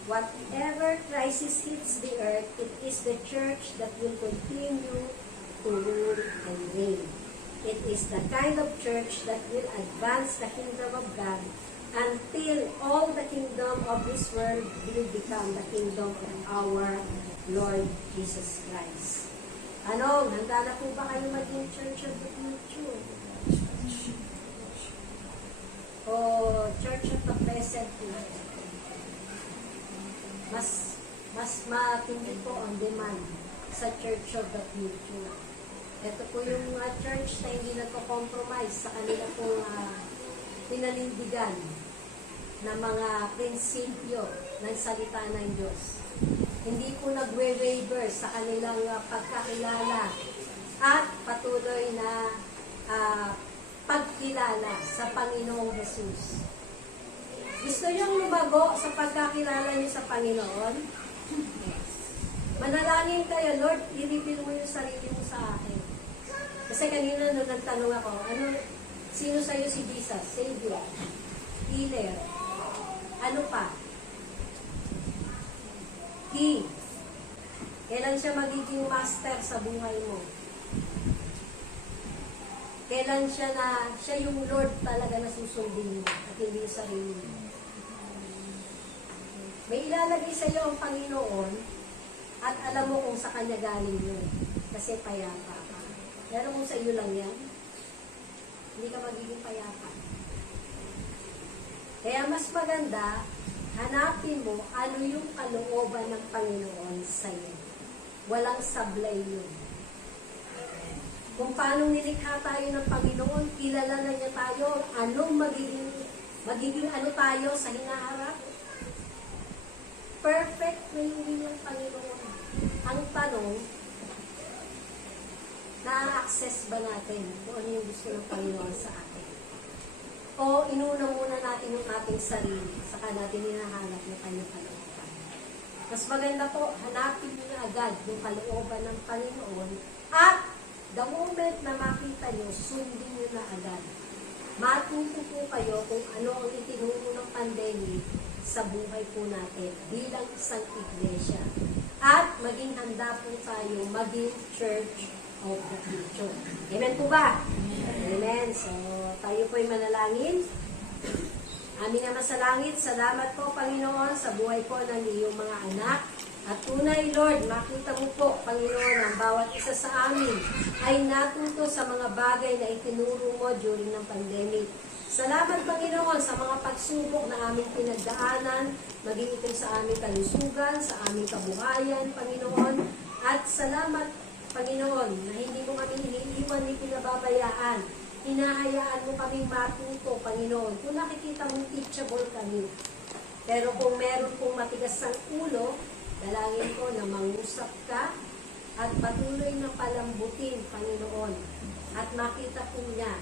whatever crisis hits the earth, it is the church that will continue to rule and reign. It is the kind of church that will advance the kingdom of God until all the kingdom of this world will become the kingdom of our Lord Jesus Christ. Ano, handa na po ba kayo maging Church of the Future? O Church of the Present Future? Mas matindi po ang demand sa Church of the Future. Ito po yung church na hindi nagko-compromise sa kanila pong pinanindigan na mga prinsipyo ng salita ng Diyos. Hindi po nagwe-waver sa kanilang pagkakilala at patuloy na pagkilala sa Panginoong Jesus. Gusto niyong lumago sa pagkakilala niyo sa Panginoon? Manalangin kayo, Lord, i-reveal mo yung sarili mo sa akin. Kasi kanina nung nagtanong ako, sino sa'yo si Jesus? Savior, healer, ano pa? King. Kailan siya magiging master sa buhay mo? Kailan siya yung Lord talaga na susundin mo at hindi yung sarili mo? May ilalagay sa iyo ang Panginoon at alam mo kung sa Kanya galing yun. Kasi payapa ka. Pero kung sa iyo lang yan, hindi ka magiging payapa. Kaya mas maganda, hanapin mo ano yung kalooban ng Panginoon sa iyo. Walang sablay yun. Kung paano nilikha tayo ng Panginoon, kilala na niya tayo, anong magiging ano tayo sa hinaharap. Perfect na yung will ng Panginoon. Ang tanong, na-access ba natin kung ano yung gusto ng Panginoon sa atin? O inuna muna natin yung ating sarili, saka natin hinahanap yung kanyang kalooban. Mas maganda po, hanapin niyo agad yung kalooban ng Panginoon at the moment na makita nyo, sundin nyo na agad. Matuto po kayo kung ano ang itinuro ng pandemic sa buhay po natin bilang isang iglesia. At maging handa po tayo maging Church of the Future. Amen po ba? Amen. So, tayo po'y manalangin. Aming Ama sa langit, salamat po, Panginoon, sa buhay po ng iyong mga anak. At tunay, Lord, makita mo po, Panginoon, ang bawat isa sa amin ay natuto sa mga bagay na itinuro mo during ng pandemic. Salamat, Panginoon, sa mga pagsubok na aming pinagdaanan, maging ito sa aming kalusugan, sa aming kabuhayan, Panginoon. At salamat, Panginoon, na hindi mo kami iniiwan ni pinababayaan. Hinahayaan mo kaming matuto, Panginoon. Kung nakikita mong teachable kami. Pero kung meron pong matigas ang ulo, dalangin ko na mangusap ka at patuloy na palambutin, Panginoon. At makita po niya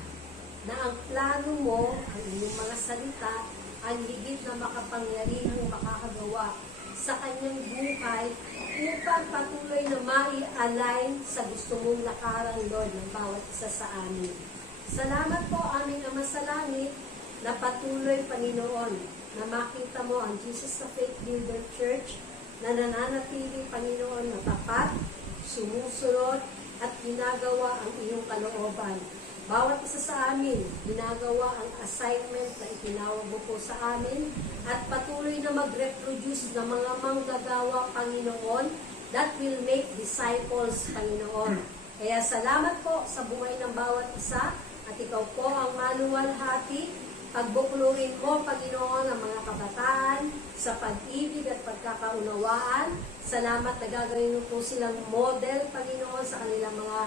na ang plano mo, ang iyong mga salita, ang higit na makapangyarihang makakagawa sa kanyang buhay upang patuloy na mai-align sa gusto mong lakaran, Lord, ng bawat isa sa amin. Salamat po, aming Ama sa langit, na patuloy, Panginoon, na makita mo ang Jesus the Faith Builder Church na nananatili, Panginoon, na tapat, sumusunod, at ginagawa ang iyong kalooban. Bawat isa sa amin, ginagawa ang assignment na itinawag mo po sa amin at patuloy na mag-reproduce ng mga manggagawa, Panginoon, that will make disciples, Panginoon. Kaya salamat po sa buhay ng bawat isa at ikaw po ang maluwalhati. Pagbuklurin mo, Panginoon, ang mga kabataan sa pag-ibig at pagkakaunawaan. Salamat na gagawin mo po silang model, Panginoon, sa kanilang mga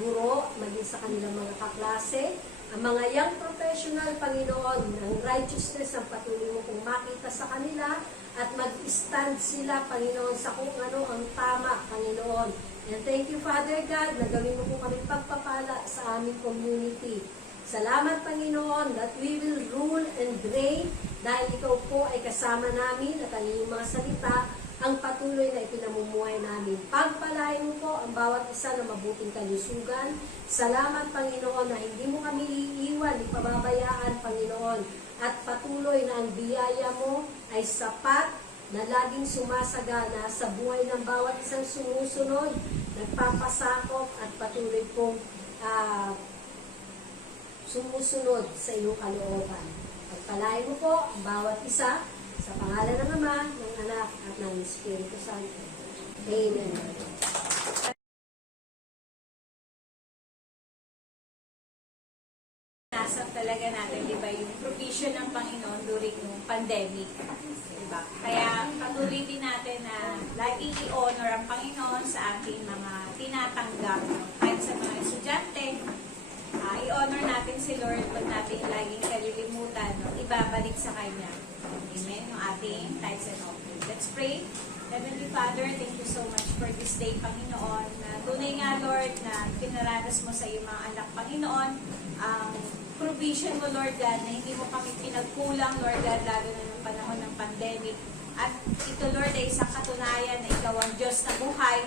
guro, maging sa kanilang mga kaklase. Ang mga young professional, Panginoon, ang righteousness ang patuloy mo kung makita sa kanila at mag-stand sila, Panginoon, sa kung ano ang tama, Panginoon. And thank you, Father God, na gawin mo po kami pagpapala sa aming community. Salamat, Panginoon, that we will rule and reign dahil ikaw po ay kasama namin at ang iyong mga salita ang patuloy na ipinamumuhay namin. Pagpalain mo po ang bawat isa na mabuting kalusugan. Salamat, Panginoon, na hindi mo kami iiwan, ipababayaan, Panginoon. At patuloy na ang biyaya mo ay sapat na laging sumasagana sa buhay ng bawat isang sumusunod, nagpapasakop at patuloy pong sumusunod sa iyong kalooban. Pagpalain mo po ang bawat isa sa pangalan ng Ama, ng Anak, at ng Espiritu Santo. Amen. Nasa talaga natin, di ba, yung provision ng Panginoon during yung pandemic. Di ba? Kaya patuloy din natin na laging i-honor ang Panginoon sa ating mga tinatanggap. Kahit sa mga estudyante, i-honor natin si Lord, wag natin laging kalilimutan, no? Ibabalik sa Kanya. Amen? Yung ating tithes and offerings. Let's pray. Heavenly Father, thank you so much for this day, Panginoon. Na tunay nga, Lord, na pinaranas mo sa iyong mga anak, Panginoon, ang provision mo, Lord God, na hindi mo kami pinagkulang, Lord God, lalo na ng panahon ng pandemic. At ito, Lord, ay isang katunayan na ikaw ang Diyos na buhay,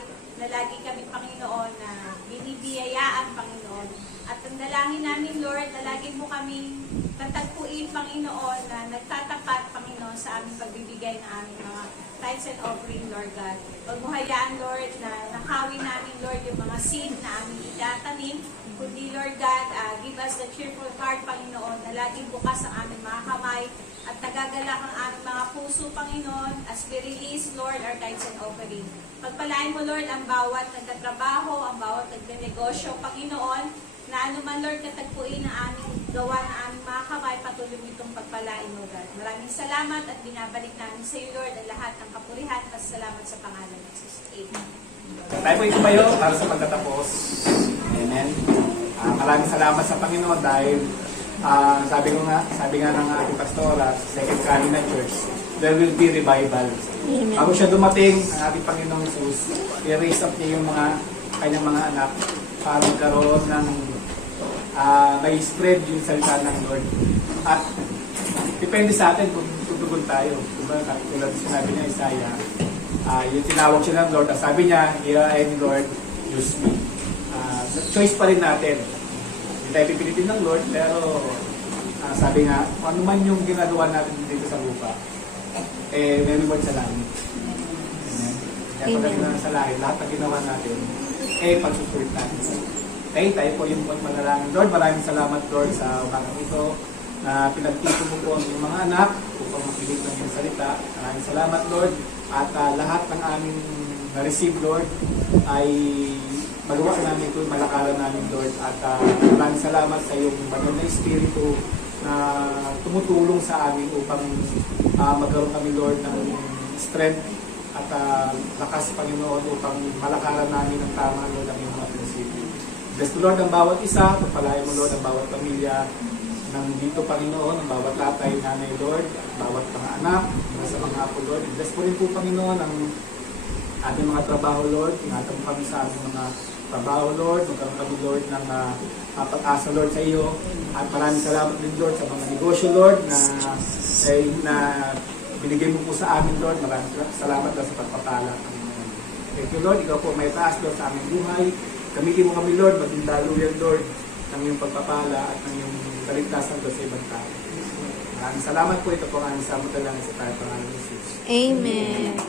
na lagi kami, Panginoon, na binibiyayaan, Panginoon. At ang dalangin namin, Lord, na lagi mo kami tatagpuin, Panginoon, na nagtatapat, Panginoon, sa aming pagbibigay ng aming mga tithes and offering, Lord God. Huwag mo hayaan, Lord, na nakawin namin, Lord, yung mga seed na aming itatanim. Kundi, Lord God, give us the cheerful heart, Panginoon, na laging bukas ang aming mga kamay at nagagalak ang aming mga puso, Panginoon, as we release, Lord, our tithes and offering. Pagpalain mo, Lord, ang bawat nagtatrabaho, ang bawat nagnegosyo, Panginoon, na anuman, Lord, katagpuin na aming gawa na aming mga kamay, patuloy mo itong pagpalain mo, God. Maraming salamat at binabalik namin sa iyo, Lord, ang lahat ng kapurihan. Pasalamat sa pangalan ng Jesus. Amen. Tayo po itumayo para sa pagtatapos. Amen. Maraming salamat sa Panginoon dahil sabi nga ng ating pastora sa Second Canina Church, there will be revival. Bago siya dumating, ang ating Panginoong Jesus, i-raise up niya yung kanyang mga anak para magkaroon ng may spread yung salita ng Lord. At depende sa atin kung tutugon tayo. Diba? Tulad sinabi niya, Isaiah, yung tinawag siya ng Lord, sabi niya, here I am, Lord, use me. Choice pa rin natin. Hindi tayo pipilitin ng Lord, pero sabi nga, kung ano man yung ginagawa natin dito sa lupa, may reward sa langit. Amen. Kaya pagaling na sa langit, lahat ng ginawa natin, pagsusulit natin. Okay, tayo po yung manalangin. Lord, maraming salamat, Lord, sa umagang ito na pinagtito mo po ang iyong mga anak upang makinig ng iyong salita. Maraming salamat, Lord. At lahat ng aming na-receive, Lord, ay magawa namin ito, malakaran namin, Lord. At maraming salamat sa iyong banal na Espiritu na tumutulong sa amin upang magkaroon kami, Lord, ng strength at lakas, Panginoon, upang malakaran namin ang tama, Lord, ang iyong mga prinsipyo. Bless the Lord ang bawat isa, pagpalain mo, Lord, ang bawat pamilya ng dito, Panginoon, ang bawat tatay, nanay, Lord, ang bawat mga anak, sa mga apo, Lord. Bless mo rin po, Panginoon, ang ating mga trabaho, Lord. Ingatan mo kami sa aming mga trabaho, Lord. Magkaroon kami, Lord, ng pag-asa, Lord, sa iyo. At maraming salamat din, Lord, sa mga negosyo, Lord, na binigay mo po sa amin, Lord. Maraming salamat Lord, sa pagpapala. Thank you, Lord. Ikaw po may taas, Lord, sa aming buhay. Gamitin mo kami, Lord, maging daluyan, Lord, ng iyong pagpapala at ng iyong kaligtasan, Lord, sa ibang tao. Maraming salamat po. Ito po ang aming samot lang sa tayo, pangalan ng Jesus. Amen.